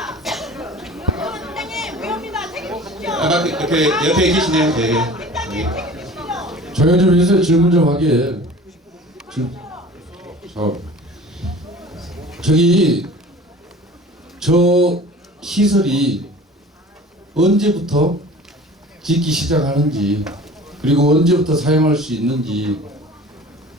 위원장님, 무효입니다. 책임지십시오. 옆에 계시네요. 네. 저희가 좀 해서 질문 좀 하게. 저기 저 시설이 언제부터 짓기 시작하는지 그리고 언제부터 사용할 수 있는지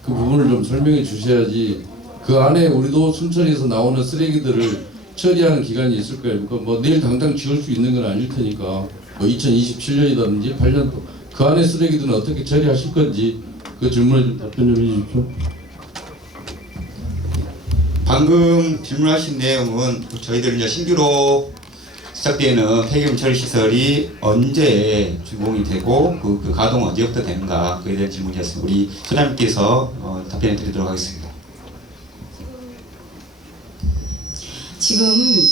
그 부분을 좀 설명해 주셔야지. 그 안에 우리도 순천에서 나오는 쓰레기들을 처리하는 기간이 있을 거예요. 그러니까 뭐 내일 당장 지울 수 있는 건 아닐 테니까 뭐 2027년이라든지 8년 또 그 안에 쓰레기들은 어떻게 처리하실 건지 그 질문에 좀 답변 좀 해주십시오. 방금 질문하신 내용은 저희들 이제 신규로 시작되는 폐기물 처리 시설이 언제 준공이 되고 그 가동 언제부터 되는가 그에 대한 질문이었습니다. 우리 소장님께서 답변해 드리도록 하겠습니다. 지금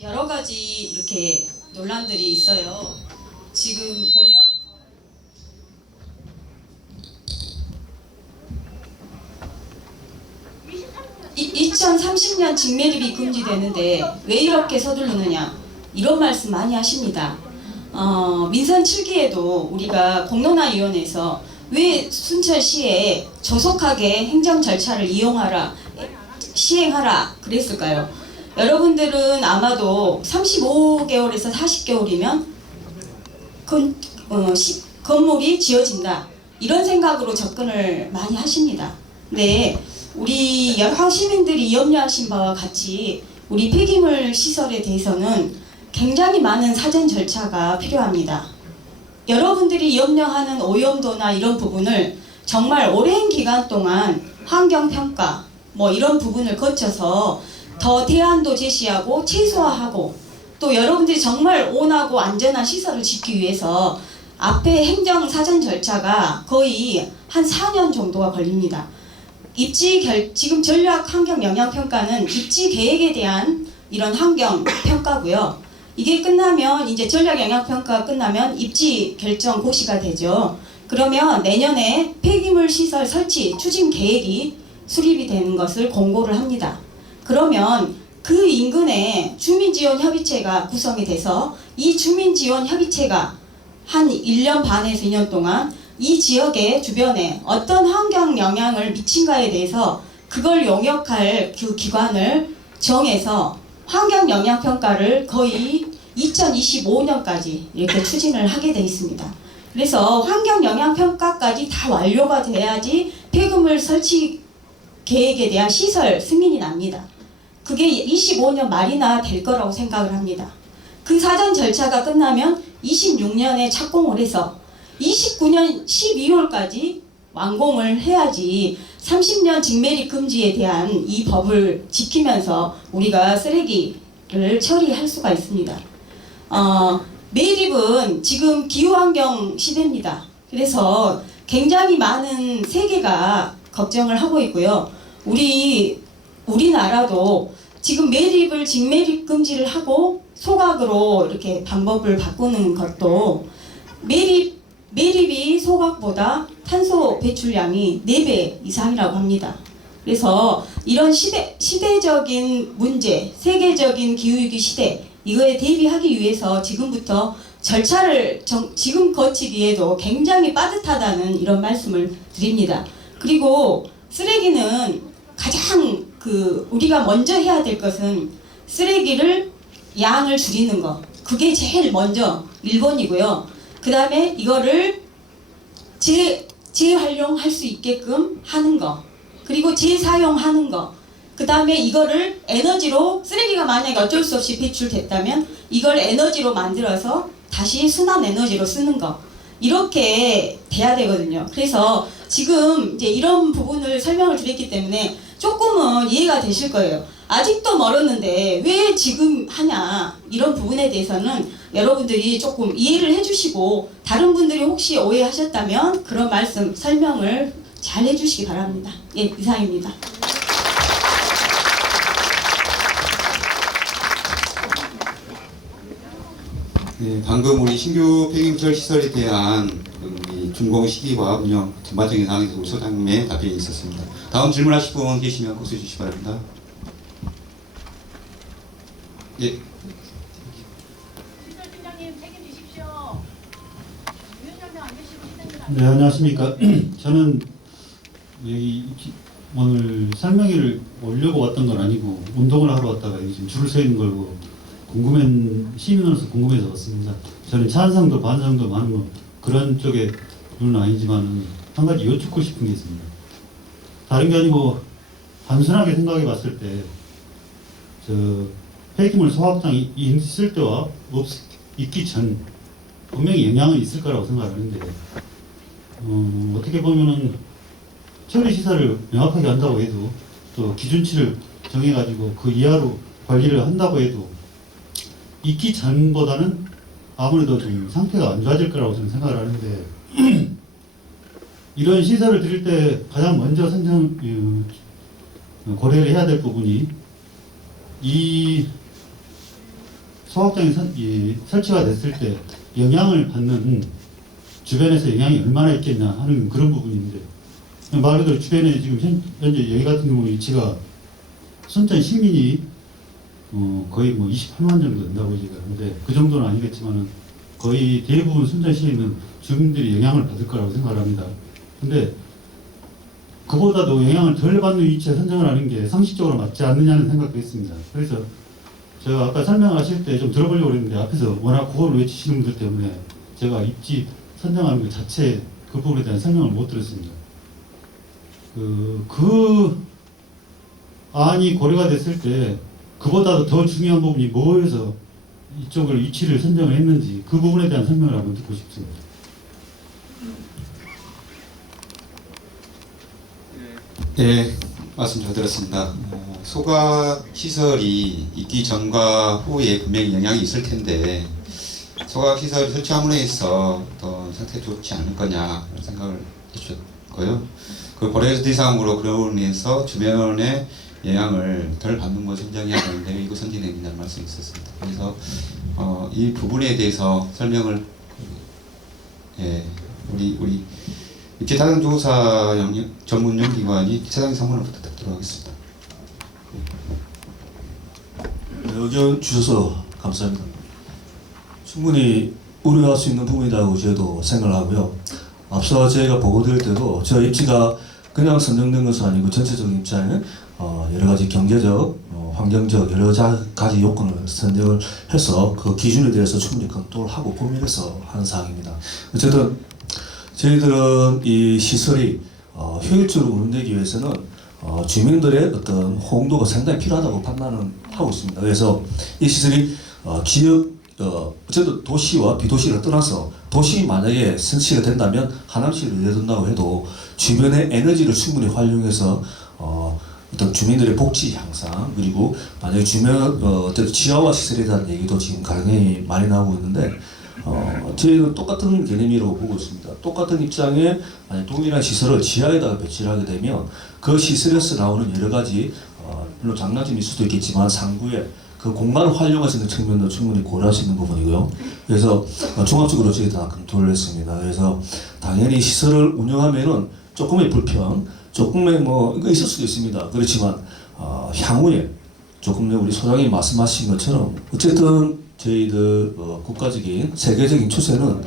여러 가지 이렇게 논란들이 있어요. 지금 보면 2030년 직매립이 금지되는데 왜 이렇게 서두르느냐 이런 말씀 많이 하십니다. 민선 7기에도 우리가 공론화위원회에서 왜 순천시에 조속하게 행정 절차를 시행하라 그랬을까요? 여러분들은 아마도 35개월에서 40개월이면 건물이 지어진다 이런 생각으로 접근을 많이 하십니다. 네, 우리 여러 시민들이 염려하신 바와 같이 우리 폐기물 시설에 대해서는 굉장히 많은 사전 절차가 필요합니다. 여러분들이 염려하는 오염도나 이런 부분을 정말 오랜 기간 동안 환경평가 뭐 이런 부분을 거쳐서 더 대안도 제시하고 최소화하고 또 여러분들이 정말 온하고 안전한 시설을 짓기 위해서 앞에 행정 사전 절차가 거의 한 4년 정도가 걸립니다. 지금 전략 환경 영향 평가는 입지 계획에 대한 이런 환경 평가고요. 이게 끝나면 이제 전략 영향 평가 끝나면 입지 결정 고시가 되죠. 그러면 내년에 폐기물 시설 설치 추진 계획이 수립이 되는 것을 공고를 합니다. 그러면 그 인근에 주민지원협의체가 구성이 돼서 이 주민지원협의체가 한 1년 반에서 2년 동안 이 지역의 주변에 어떤 환경 영향을 미친가에 대해서 그걸 용역할 그 기관을 정해서 환경 영향 평가를 거의 2025년까지 이렇게 추진을 하게 되어 있습니다. 그래서 환경 영향 평가까지 다 완료가 돼야지 폐기물 설치 계획에 대한 시설 승인이 납니다. 그게 25년 말이나 될 거라고 생각을 합니다. 그 사전 절차가 끝나면 26년에 착공을 해서 29년 12월까지 완공을 해야지 30년 직매립 금지에 대한 이 법을 지키면서 우리가 쓰레기를 처리할 수가 있습니다. 매립은 지금 기후환경 시대입니다. 그래서 굉장히 많은 세계가 걱정을 하고 있고요. 우리나라도 지금 매립을 직매립 금지를 하고 소각으로 이렇게 방법을 바꾸는 것도 매립이 소각보다 탄소 배출량이 4배 이상이라고 합니다. 그래서 이런 시대적인 문제, 세계적인 기후위기 시대 이거에 대비하기 위해서 지금부터 절차를 지금 거치기에도 굉장히 빠듯하다는 이런 말씀을 드립니다. 그리고 쓰레기는 가장 우리가 먼저 해야 될 것은 쓰레기를 양을 줄이는 거. 그게 제일 먼저 1번이고요. 그 다음에 이거를 재활용할 수 있게끔 하는 거. 그리고 재사용하는 거. 그 다음에 이거를 에너지로 쓰레기가 만약에 어쩔 수 없이 배출됐다면 이걸 에너지로 만들어서 다시 순환 에너지로 쓰는 거. 이렇게 돼야 되거든요. 그래서 지금 이제 이런 부분을 설명을 드렸기 때문에 조금은 이해가 되실 거예요. 아직도 멀었는데 왜 지금 하냐 이런 부분에 대해서는 여러분들이 조금 이해를 해주시고 다른 분들이 혹시 오해하셨다면 그런 말씀 설명을 잘 해주시기 바랍니다. 예, 이상입니다. 네, 방금 우리 신규 폐기물 시설에 대한 우리 준공 시기와 운영 전반적인 사항에 대해서 우리 소장님의 답변이 있었습니다. 다음 질문하실 분 계시면 고소해 주시기 바랍니다. 예. 시설팀장님 책임지십시오. 위원장님 안 계시고 시장님 네, 안녕하십니까. 저는 여기 오늘 설명회를 오려고 왔던 건 아니고 운동을 하러 왔다가 여기 지금 줄을 서 있는 걸 시민으로서 궁금해서 왔습니다. 저는 찬성도 반성도 많은 그런 쪽의 분은 아니지만 한 가지 여쭙고 싶은 게 있습니다. 다른 게 아니고 단순하게 생각해 봤을 때 폐기물 소각장이 있을 때와 있기 전 분명히 영향은 있을 거라고 생각하는데 어떻게 보면은 처리 시설을 명확하게 한다고 해도 또 기준치를 정해가지고 그 이하로 관리를 한다고 해도 있기 전보다는 아무래도 좀 상태가 안 좋아질 거라고 저는 생각을 하는데 이런 시설을 드릴 때 가장 먼저 고려를 해야 될 부분이 이 소각장이 설치가 됐을 때 영향을 받는 주변에서 영향이 얼마나 있겠냐 하는 그런 부분인데 말 그대로 주변에 지금 현재 여기 같은 경우 위치가 순천 시민이 거의 뭐 28만 정도 된다고 얘기하는데 그 정도는 아니겠지만은 거의 대부분 순천 시에는 주민들이 영향을 받을 거라고 생각을 합니다. 근데 그보다도 영향을 덜 받는 위치에 선정을 하는 게 상식적으로 맞지 않느냐는 생각도 했습니다. 그래서 제가 아까 설명하실 때 좀 들어보려고 했는데 앞에서 워낙 구호를 외치시는 분들 때문에 제가 입지 선정하는 것 자체 그 부분에 대한 설명을 못 들었습니다. 그 안이 고려가 됐을 때 그보다도 더 중요한 부분이 뭐여서 이쪽을 위치를 선정을 했는지 그 부분에 대한 설명을 한번 듣고 싶습니다. 네, 말씀 잘 들었습니다. 소각 시설이 있기 전과 후에 분명히 영향이 있을 텐데 소각 시설 설치함으로 해서 어떤 상태 좋지 않을 거냐 그런 생각을 해주셨고요. 그 고려 대상으로 그로 인해서 주변에 영향을 덜 받는 것을 선정해야 되는데 이거 선진해야 된다는 말씀이 있었습니다. 그래서 이 부분에 대해서 설명을 우리 입지타당조사 전문 연구기관이 기차장 상문을 부탁드리도록 하겠습니다. 네, 의견 주셔서 감사합니다. 충분히 우려할 수 있는 부분이라고 저도 생각을 하고요. 앞서 저희가 보고드릴 때도 저 입지가 그냥 선정된 것은 아니고 전체적인 입장에 여러 가지 경제적, 환경적 여러 가지 요건을 선정을 해서 그 기준에 대해서 충분히 검토를 하고 고민해서 하는 사항입니다. 어쨌든 저희들은 이 시설이 효율적으로 운영되기 위해서는 주민들의 어떤 호응도가 상당히 필요하다고 판단을 하고 있습니다. 그래서 이 시설이 지역 어쨌든 도시와 비도시를 떠나서 도시 만약에 설치가 된다면 하남시를 예를 든다고 해도 주변의 에너지를 충분히 활용해서 어떤 주민들의 복지 향상 그리고 만약에 주변 어떤 지하화 시설에 대한 얘기도 지금 굉장히 많이 나오고 있는데 저희는 똑같은 개념이라고 보고 있습니다. 똑같은 입장에 만약 동일한 시설을 지하에다가 배치를 하게 되면 그 시설에서 나오는 여러 가지 물론 장단점일 수도 있겠지만 상부에 그 공간을 활용할 수 있는 측면도 충분히 고려할 수 있는 부분이고요. 그래서 종합적으로 저희 다 검토를 했습니다. 그래서 당연히 시설을 운영하면은 조금의 불편, 조금의 뭐 이거 있을 수도 있습니다. 그렇지만 향후에 조금 전에 우리 소장님 말씀하신 것처럼 어쨌든 저희들 국가적인 세계적인 추세는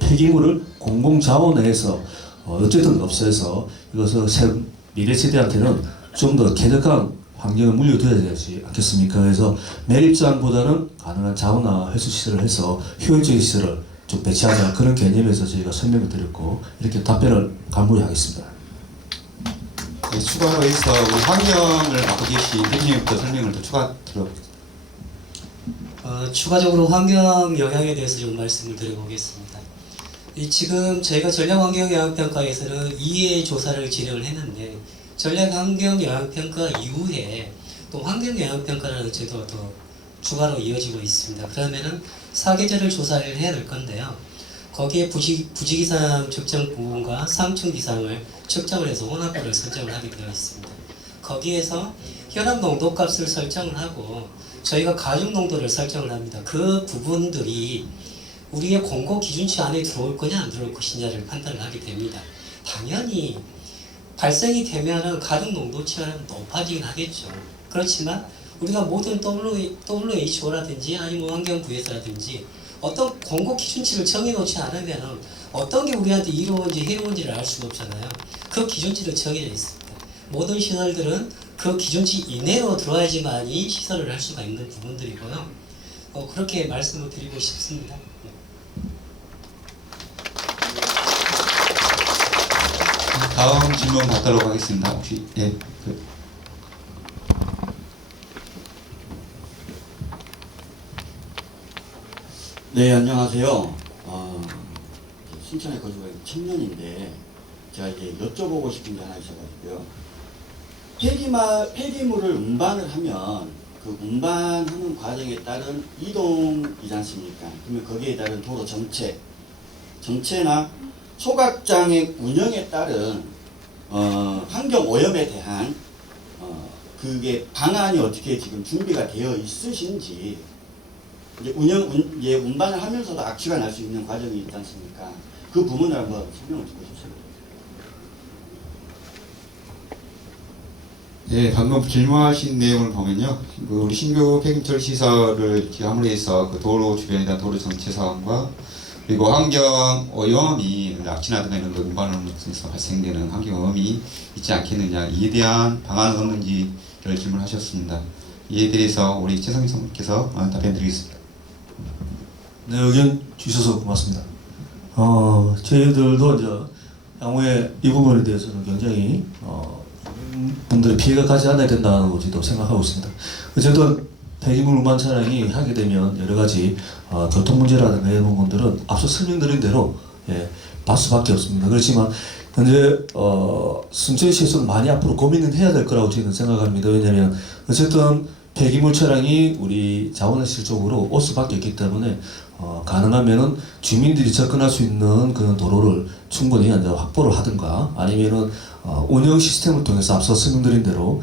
폐기물을 공공자원에서 어쨌든 없애서 이것을 미래 세대한테는 좀 더 쾌적한 환경을 물려드려야 되지 않겠습니까? 그래서 매립장보다는 가능한 자원화 회수 시설을 해서 효율적인 시설을 좀 배치하자 그런 개념에서 저희가 설명을 드렸고 이렇게 답변을 간곡히 하겠습니다. 네, 추가로 해서 우리 환경을 맡고 계신 대표님부터 설명을 더 추가 들어보겠습니다. 추가적으로 환경 영향에 대해서 좀 말씀을 드려보겠습니다. 지금 저희가 전략환경영향평가에서는 2회 조사를 진행을 했는데 전략환경영향평가 이후에 또 환경영향평가라는 제도가 더 추가로 이어지고 있습니다. 그러면은 4계절을 조사를 해야 될 건데요. 거기에 부지기상 측정 부분과 상층 기상을 측정을 해서 혼합도를 설정을 하게 되어 있습니다. 거기에서 혈압 농도값을 설정을 하고 저희가 가중 농도를 설정을 합니다. 그 부분들이 우리의 공고 기준치 안에 들어올 거냐 안 들어올 것이냐를 판단을 하게 됩니다. 당연히 발생이 되면은 가중 농도치가 높아지긴 하겠죠. 그렇지만 우리가 모든 WHO라든지 아니면 환경부에서라든지 어떤 공고 기준치를 정해놓지 않으면 어떤 게 우리한테 이로운지 해로운지를 알 수가 없잖아요. 그 기준치를 정해져 있습니다. 모든 시설들은 그 기준치 이내로 들어와야지만이 시설을 할 수가 있는 부분들이고요. 그렇게 말씀을 드리고 싶습니다. 다음 질문 받도록 하겠습니다. 혹시 네, 안녕하세요. 순천에 거주하는 청년인데 제가 이제 여쭤보고 싶은 게 하나 있어가지고요. 폐기물을 운반을 하면 그 운반하는 과정에 따른 이동이지 않습니까? 그러면 거기에 따른 도로 정체나 소각장의 운영에 따른 환경 오염에 대한 그게 방안이 어떻게 지금 준비가 되어 있으신지 이제 운반을 하면서도 악취가 날 수 있는 과정이 있지 않습니까? 그 부분을 한번 설명을 듣고 싶습니다. 예, 방금 질문하신 내용을 보면요, 우리 신규 폐기물 시설을 함으로해서 그 도로 주변에 대한 도로 전체 상황과 그리고 환경 오염이 악취나거나 이런 운반으로서 발생되는 환경 오염이 있지 않겠느냐, 이에 대한 방안은 없는지를 질문하셨습니다. 이에 대해서 우리 최성희 선생님께서 답변드리겠습니다. 네, 의견 주셔서 고맙습니다. 저희들도 이제 향후에 이 부분에 대해서는 굉장히 분들이 피해가 가지 않아야 된다는 것도 생각하고 있습니다. 어쨌든 폐기물 운반 차량이 하게 되면 여러 가지 교통 문제라든가 이런 부분들은 앞서 설명드린 대로 받을 수밖에 없습니다. 그렇지만 현재 순천시에서는 많이 앞으로 고민은 해야 될 거라고 저희는 생각합니다. 왜냐하면 어쨌든 폐기물 차량이 우리 자원회실 쪽으로 올 수밖에 없기 때문에 가능하면은 주민들이 접근할 수 있는 그런 도로를 충분히 이제 확보를 하든가 아니면은 운영 시스템을 통해서 앞서 설명드린 대로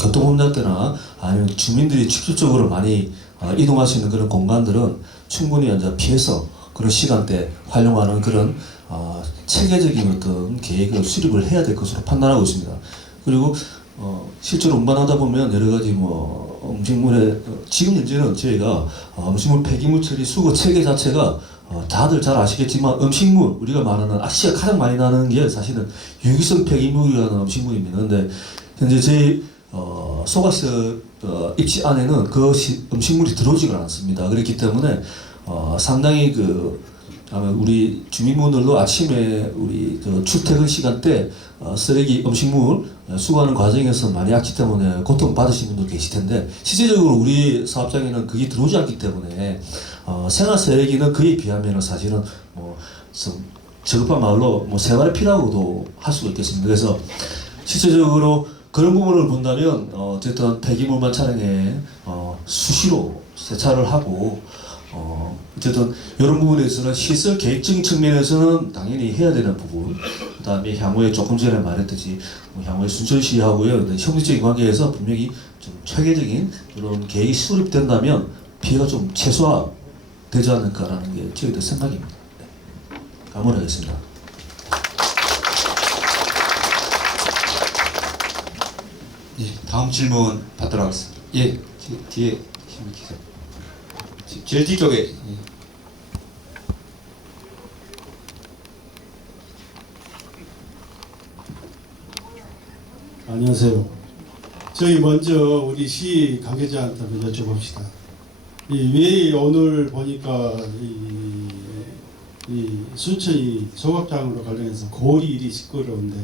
교통혼잡대나 아니면 주민들이 직접적으로 많이 이동할 수 있는 그런 공간들은 충분히 이제 피해서 그런 시간대 활용하는 그런 체계적인 어떤 계획을 수립을 해야 될 것으로 판단하고 있습니다. 그리고 실제로 운반하다 보면 여러 가지 음식물에 지금 현재는 저희가 음식물 폐기물 처리 수거 체계 자체가 다들 잘 아시겠지만 음식물 우리가 말하는 악취가 가장 많이 나는 게 사실은 유기성 폐기물이라는 음식물입니다. 근데 현재 저희 소가스 입지 안에는 그 음식물이 들어오지가 않습니다. 그렇기 때문에 상당히 우리 주민분들도 아침에 우리 출퇴근 시간대 쓰레기 음식물 수거하는 과정에서 많이 악취 때문에 고통 받으시는 분도 계실 텐데 실제적으로 우리 사업장에는 그게 들어오지 않기 때문에 생활 쓰레기는 그에 비하면 사실은 좀 저급한 말로 생활에 필요하고도 할 수가 있겠습니다. 그래서 실제적으로 그런 부분을 본다면 어쨌든 폐기물만 차량에 수시로 세차를 하고 어쨌든 이런 부분에서는 시설 계획적인 측면에서는 당연히 해야 되는 부분, 그 다음에 향후에 조금 전에 말했듯이 향후에 순천시하고요 협력적인 관계에서 분명히 좀 체계적인 이런 계획이 수립된다면 피해가 좀 최소화되지 않을까라는 게 저희들 생각입니다. 네. 감사하겠습니다. 예, 다음 질문 받도록 하겠습니다. 예, 뒤에 신문 기자. 제일 뒤쪽에. 예. 안녕하세요. 저희 먼저 우리 시 관계자한테 여쭤봅시다. 왜 오늘 보니까 이 순천이 소각장으로 관련해서 고리 일이 시끄러운데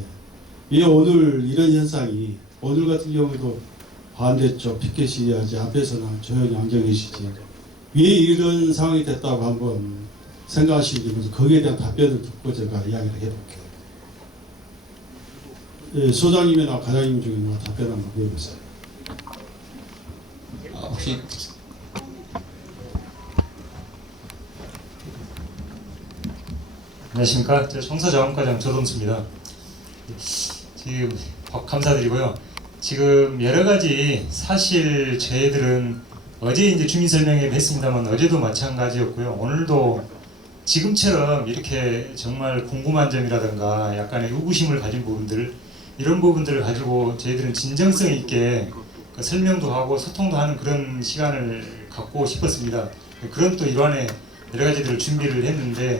왜 오늘 이런 현상이 오늘 같은 경우도 반대쪽 피켓이 아직 앞에서나 조용히 앉아 계시지 왜 이런 상황이 됐다고 한번 생각하시는지 거기에 대한 답변을 듣고 제가 이야기를 해볼게요. 예, 소장님이나 과장님 중에 누가 답변 한번 해보세요. 혹시 안녕하십니까. 청사자원과장 조동수입니다. 지금 감사드리고요. 지금 여러 가지 사실 저희들은 어제 이제 주민 설명회를 했습니다만 어제도 마찬가지였고요. 오늘도 지금처럼 이렇게 정말 궁금한 점이라든가 약간의 의구심을 가진 부분들 이런 부분들을 가지고 저희들은 진정성 있게 설명도 하고 소통도 하는 그런 시간을 갖고 싶었습니다. 그런 또 일환의 여러 가지들을 준비를 했는데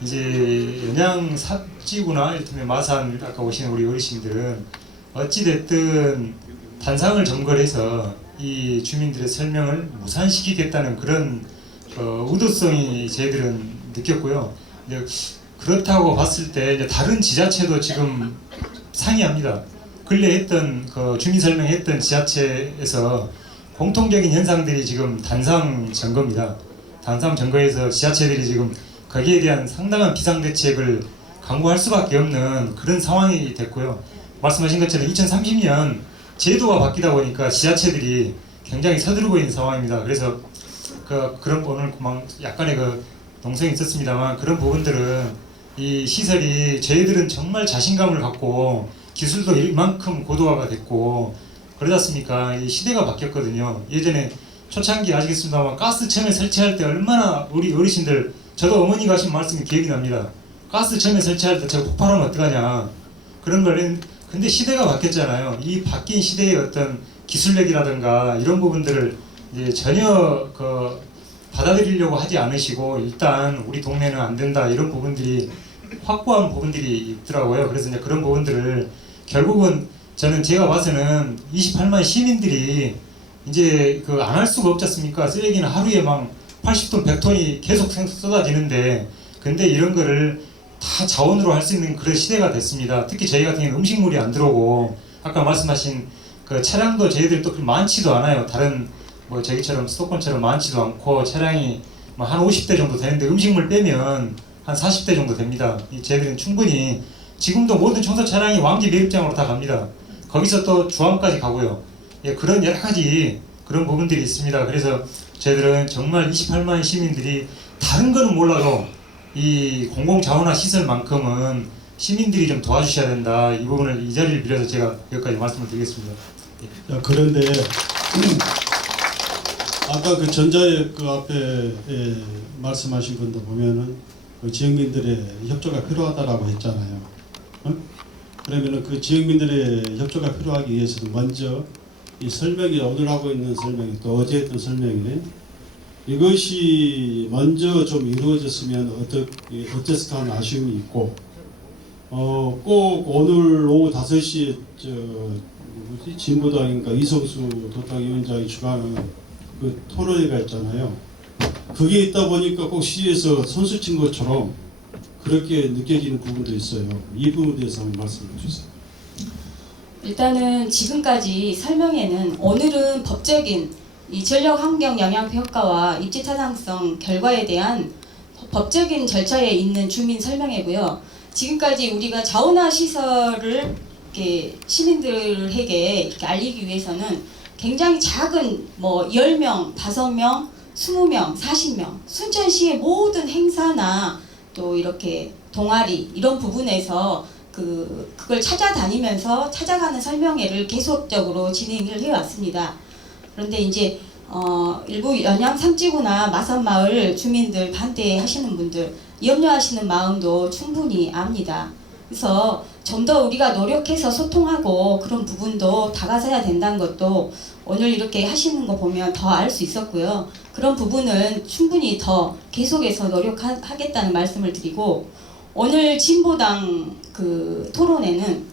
이제 연양 삽지구나 이를테면 마산 아까 오신 우리 어르신들은 어찌됐든 단상을 점거해서 이 주민들의 설명을 무산시키겠다는 그런 의도성이 저희들은 느꼈고요. 근데 그렇다고 봤을 때 이제 다른 지자체도 지금 상의합니다. 근래 했던 주민 설명했던 지자체에서 공통적인 현상들이 지금 단상 점거입니다. 단상 점거에서 지자체들이 지금 거기에 대한 상당한 비상대책을 강구할 수밖에 없는 그런 상황이 됐고요. 말씀하신 것처럼 2030년 제도가 바뀌다 보니까 지자체들이 굉장히 서두르고 있는 상황입니다. 그래서 그런 오늘 약간의 농성이 있었습니다만 그런 부분들은 이 시설이 저희들은 정말 자신감을 갖고 기술도 이만큼 고도화가 됐고 그러지 않습니까? 이 시대가 바뀌었거든요. 예전에 초창기 아시겠습니다만 가스 처음에 설치할 때 얼마나 우리 어르신들 저도 어머니가 하신 말씀이 기억이 납니다. 가스 처음에 설치할 때 저거 폭발하면 어떡하냐 그런 걸 근데 시대가 바뀌었잖아요. 이 바뀐 시대의 어떤 기술력이라든가 이런 부분들을 이제 전혀 받아들이려고 하지 않으시고 일단 우리 동네는 안 된다 이런 부분들이 확고한 부분들이 있더라고요. 그래서 이제 그런 부분들을 결국은 저는 제가 봐서는 28만 시민들이 이제 안 할 수가 없지 않습니까? 쓰레기는 하루에 막 80톤, 100톤이 계속 쏟아지는데 근데 이런 거를 다 자원으로 할 수 있는 그런 시대가 됐습니다. 특히 저희 같은 경우는 음식물이 안 들어오고 아까 말씀하신 그 차량도 저희들이 또 많지도 않아요. 다른 뭐 저희처럼 수도권처럼 많지도 않고 차량이 뭐 한 50대 정도 되는데 음식물 빼면 한 40대 정도 됩니다. 저희들은 충분히 지금도 모든 청소 차량이 왕지 매립장으로 다 갑니다. 거기서 또 주암까지 가고요. 예, 그런 여러 가지 그런 부분들이 있습니다. 그래서 저희들은 정말 28만 시민들이 다른 거는 몰라도 이 공공자원화 시설만큼은 시민들이 좀 도와주셔야 된다. 이 부분을 이 자리를 빌려서 제가 여기까지 말씀을 드리겠습니다. 자, 그런데 아까 그 전자의 그 앞에 말씀하신 분도 보면은 그 지역민들의 협조가 필요하다라고 했잖아요. 그러면은 그 지역민들의 협조가 필요하기 위해서도 먼저 이 설명이 오늘 하고 있는 설명이 또 어제 했던 설명이 이것이 먼저 좀 이루어졌으면 어땠을까 하는 아쉬움이 있고 꼭 오늘 오후 5시에 진보당인가 이성수 도당위원장이 주관하는 그 토론회가 있잖아요. 그게 있다 보니까 꼭 시에서 선수 친 것처럼 그렇게 느껴지는 부분도 있어요. 이 부분에 대해서 한번 말씀해 주세요. 일단은 지금까지 설명에는 오늘은 법적인 이 전력 환경 영향 효과와 입지 타당성 결과에 대한 법적인 절차에 있는 주민 설명회고요. 지금까지 우리가 자원화 시설을 이렇게 시민들에게 이렇게 알리기 위해서는 굉장히 작은 뭐 10명, 5명, 20명, 40명 순천시의 모든 행사나 또 이렇게 동아리 이런 부분에서 그걸 찾아다니면서 찾아가는 설명회를 계속적으로 진행을 해왔습니다. 그런데 이제 일부 연양 삼지구나 마산마을 주민들 반대하시는 분들 염려하시는 마음도 충분히 압니다. 그래서 좀 더 우리가 노력해서 소통하고 그런 부분도 다가서야 된다는 것도 오늘 이렇게 하시는 거 보면 더 알 수 있었고요. 그런 부분은 충분히 더 계속해서 노력하겠다는 말씀을 드리고 오늘 진보당 그 토론회는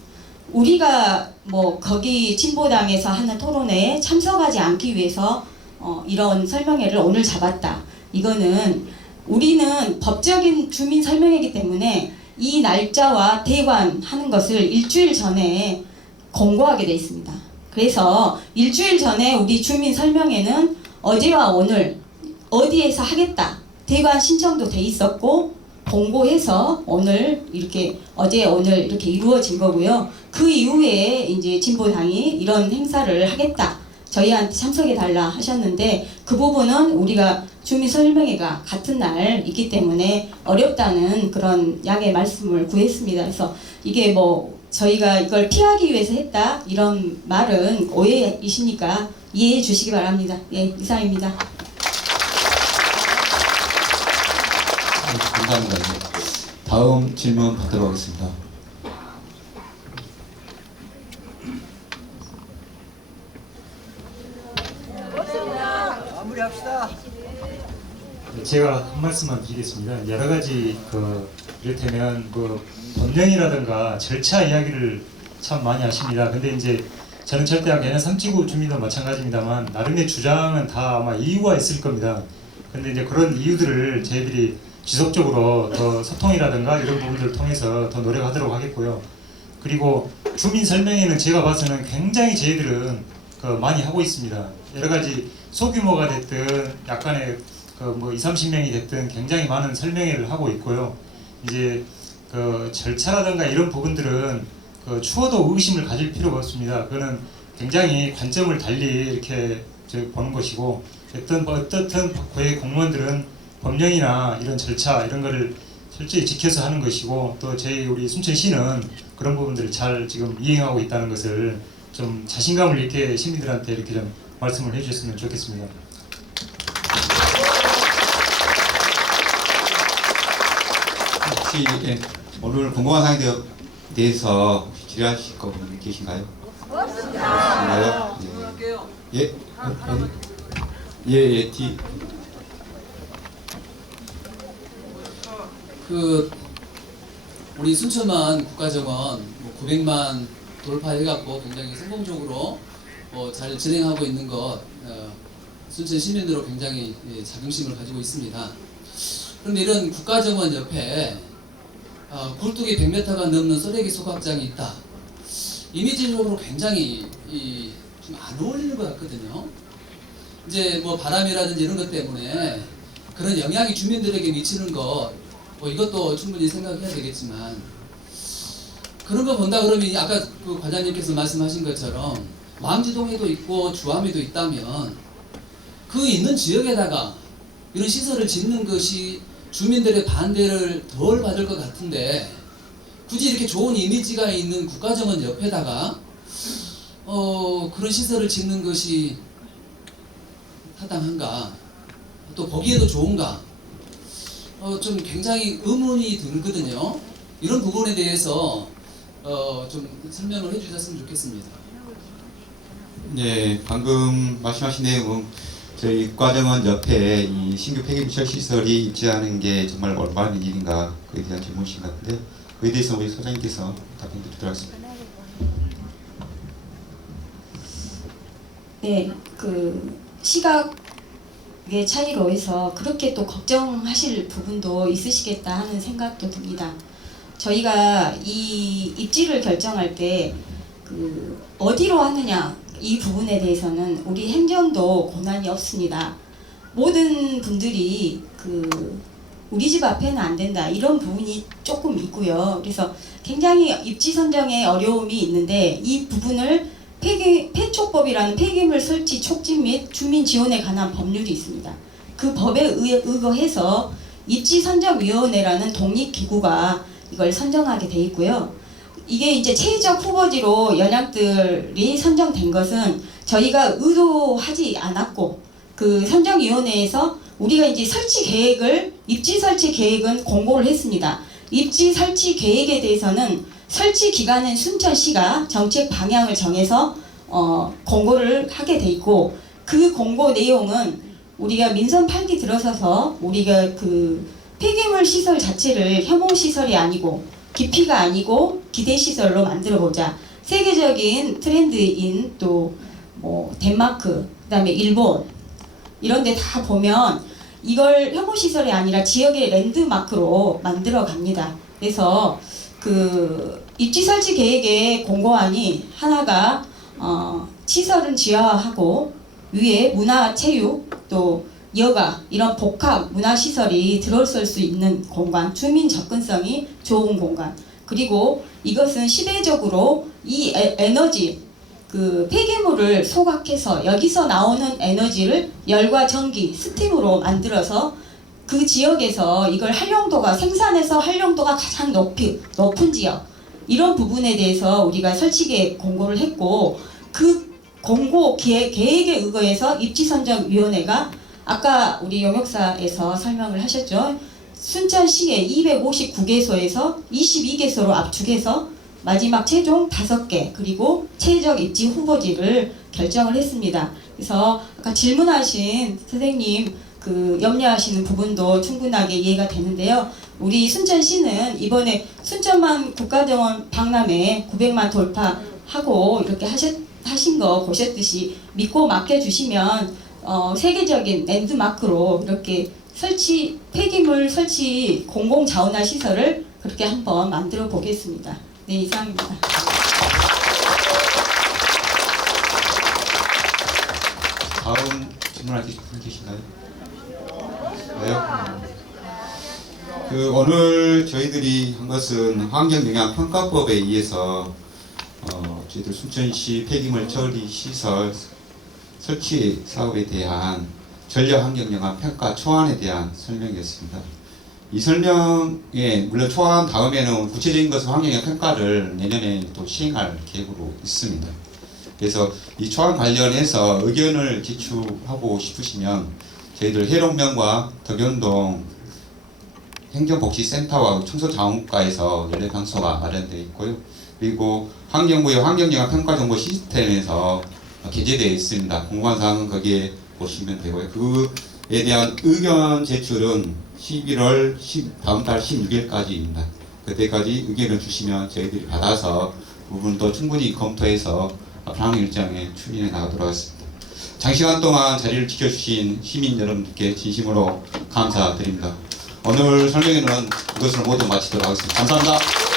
우리가 뭐 거기 진보당에서 하는 토론회에 참석하지 않기 위해서 이런 설명회를 오늘 잡았다. 이거는 우리는 법적인 주민 설명회이기 때문에 이 날짜와 대관하는 것을 일주일 전에 공고하게 되어 있습니다. 그래서 일주일 전에 우리 주민 설명회는 어제와 오늘 어디에서 하겠다. 대관 신청도 돼 있었고 공고해서 오늘 이렇게 어제 오늘 이렇게 이루어진 거고요. 그 이후에 이제 진보당이 이런 행사를 하겠다. 저희한테 참석해 달라 하셨는데 그 부분은 우리가 주민 설명회가 같은 날 있기 때문에 어렵다는 그런 양해 말씀을 구했습니다. 그래서 이게 뭐 저희가 이걸 피하기 위해서 했다 이런 말은 오해이시니까 이해해 주시기 바랍니다. 예, 이상입니다. 감사합니다. 다음 질문 받도록 하겠습니다. 제가 한 말씀만 드리겠습니다. 여러 가지 이를테면 뭐 법령이라든가 절차 이야기를 참 많이 하십니다. 근데 이제 저는 절대 연양 삼지구 주민도 마찬가지입니다만 나름의 주장은 다 아마 이유가 있을 겁니다. 근데 이제 그런 이유들을 저희들이 지속적으로 더 소통이라든가 이런 부분들을 통해서 더 노력하도록 하겠고요. 그리고 주민 설명회는 제가 봐서는 굉장히 저희들은 많이 하고 있습니다. 여러 가지 소규모가 됐든 약간의 뭐 20-30명이 됐든 굉장히 많은 설명회를 하고 있고요. 이제 절차라든가 이런 부분들은 추워도 의심을 가질 필요가 없습니다. 그거는 굉장히 관점을 달리 이렇게 보는 것이고 어떻든 고위 공무원들은 법령이나 이런 절차 이런 거를 철저히 지켜서 하는 것이고 또 우리 순천시는 그런 부분들을 잘 지금 이행하고 있다는 것을 좀 자신감을 이렇게 시민들한테 이렇게 좀 말씀을 해주셨으면 좋겠습니다. 혹시 오늘 궁금한 사항이 대해서 혹시 질의하실 분 계신가요? 없으신가요? 예. 예, 티. 우리 순천만 국가정원 900만 돌파해갖고 굉장히 성공적으로 잘 진행하고 있는 것 순천 시민들로 굉장히 자긍심을 가지고 있습니다. 그런데 이런 국가정원 옆에 굴뚝이 100m가 넘는 쓰레기 소각장이 있다. 이미지적으로 굉장히 좀 안 어울리는 것 같거든요. 이제 뭐 바람이라든지 이런 것 때문에 그런 영향이 주민들에게 미치는 것 이것도 충분히 생각해야 되겠지만 그런 거 본다 그러면 아까 그 과장님께서 말씀하신 것처럼 왕지동에도 있고 주암에도 있다면 그 있는 지역에다가 이런 시설을 짓는 것이 주민들의 반대를 덜 받을 것 같은데 굳이 이렇게 좋은 이미지가 있는 국가정원 옆에다가 그런 시설을 짓는 것이 타당한가 또 보기에도 좋은가 좀 굉장히 의문이 들거든요. 이런 부분에 대해서 좀 설명을 해주셨으면 좋겠습니다. 네, 방금 말씀하신 내용은 저희 국가정원 옆에 이 신규 폐기물 시설이 입지하는 게 정말 올바른 일인가 그에 대한 질문이신 것 같은데 그에 대해서 우리 소장님께서 답변 드리도록 하겠습니다. 네, 그 시각의 차이로 해서 그렇게 또 걱정하실 부분도 있으시겠다 하는 생각도 듭니다. 저희가 이 입지를 결정할 때 그 어디로 하느냐 이 부분에 대해서는 우리 행정도 권한이 없습니다. 모든 분들이 그 우리 집 앞에는 안 된다 이런 부분이 조금 있고요. 그래서 굉장히 입지 선정에 어려움이 있는데 이 부분을 폐촉법이라는 폐기물 설치 촉진 및 주민 지원에 관한 법률이 있습니다. 그 법에 의거해서 입지선정위원회라는 독립기구가 이걸 선정하게 돼 있고요. 이게 이제 최적 후보지로 연락들이 선정된 것은 저희가 의도하지 않았고 그 선정위원회에서 우리가 이제 설치 계획을 입지 설치 계획은 공고를 했습니다. 입지 설치 계획에 대해서는 설치 기간은 순천시가 정책 방향을 정해서 공고를 하게 돼 있고 그 공고 내용은 우리가 민선 8기 들어서서 우리가 그 폐기물 시설 자체를 혐오 시설이 아니고 기피가 아니고 기대 시설로 만들어 보자. 세계적인 트렌드인 또 뭐 덴마크, 그다음에 일본 이런 데 다 보면 이걸 혐오 시설이 아니라 지역의 랜드마크로 만들어 갑니다. 그래서 그 입지 설치 계획의 공고안이 하나가 시설은 지하화하고 위에 문화 체육 또 여가 이런 복합 문화시설이 들어설 수 있는 공간, 주민 접근성이 좋은 공간, 그리고 이것은 시대적으로 이 에너지 그 폐기물을 소각해서 여기서 나오는 에너지를 열과 전기, 스팀으로 만들어서 그 지역에서 이걸 활용도가 생산해서 활용도가 가장 높은 지역 이런 부분에 대해서 우리가 설치계획 공고를 했고 그 공고 계획에 의거해서 입지선정위원회가 아까 우리 용역사에서 설명을 하셨죠. 순천시의 259개소에서 22개소로 압축해서 마지막 최종 5개 그리고 최적 입지 후보지를 결정을 했습니다. 그래서 아까 질문하신 선생님 그 염려하시는 부분도 충분하게 이해가 되는데요. 우리 순천시는 이번에 순천만 국가정원 박람회 900만 돌파하고 이렇게 하신 거 보셨듯이 믿고 맡겨주시면 세계적인 랜드마크로 이렇게 폐기물 설치 공공자원화 시설을 그렇게 한번 만들어 보겠습니다. 네, 이상입니다. 다음 질문하실 분 계신가요? 그 오늘 저희들이 한 것은 환경영향평가법에 의해서 저희들 순천시 폐기물 처리 시설 설치 사업에 대한 전략환경영향 평가 초안에 대한 설명이었습니다. 이 설명에 물론 초안 다음에는 구체적인 것은 환경영향 평가를 내년에 또 시행할 계획으로 있습니다. 그래서 이 초안 관련해서 의견을 제출하고 싶으시면 저희들 해롱면과 덕연동 행정복지센터와 청소자원과에서 연례 장소가 마련되어 있고요. 그리고 환경부의 환경영향 평가정보 시스템에서 게재되어 있습니다. 궁금한 사항은 거기에 보시면 되고요. 그에 대한 의견 제출은 11월 다음 달 16일까지입니다. 그때까지 의견을 주시면 저희들이 받아서 그 부분도 충분히 검토해서 방학 일정에 추진해 나가도록 하겠습니다. 장시간 동안 자리를 지켜주신 시민 여러분들께 진심으로 감사드립니다. 오늘 설명회는 이것으로 모두 마치도록 하겠습니다. 감사합니다.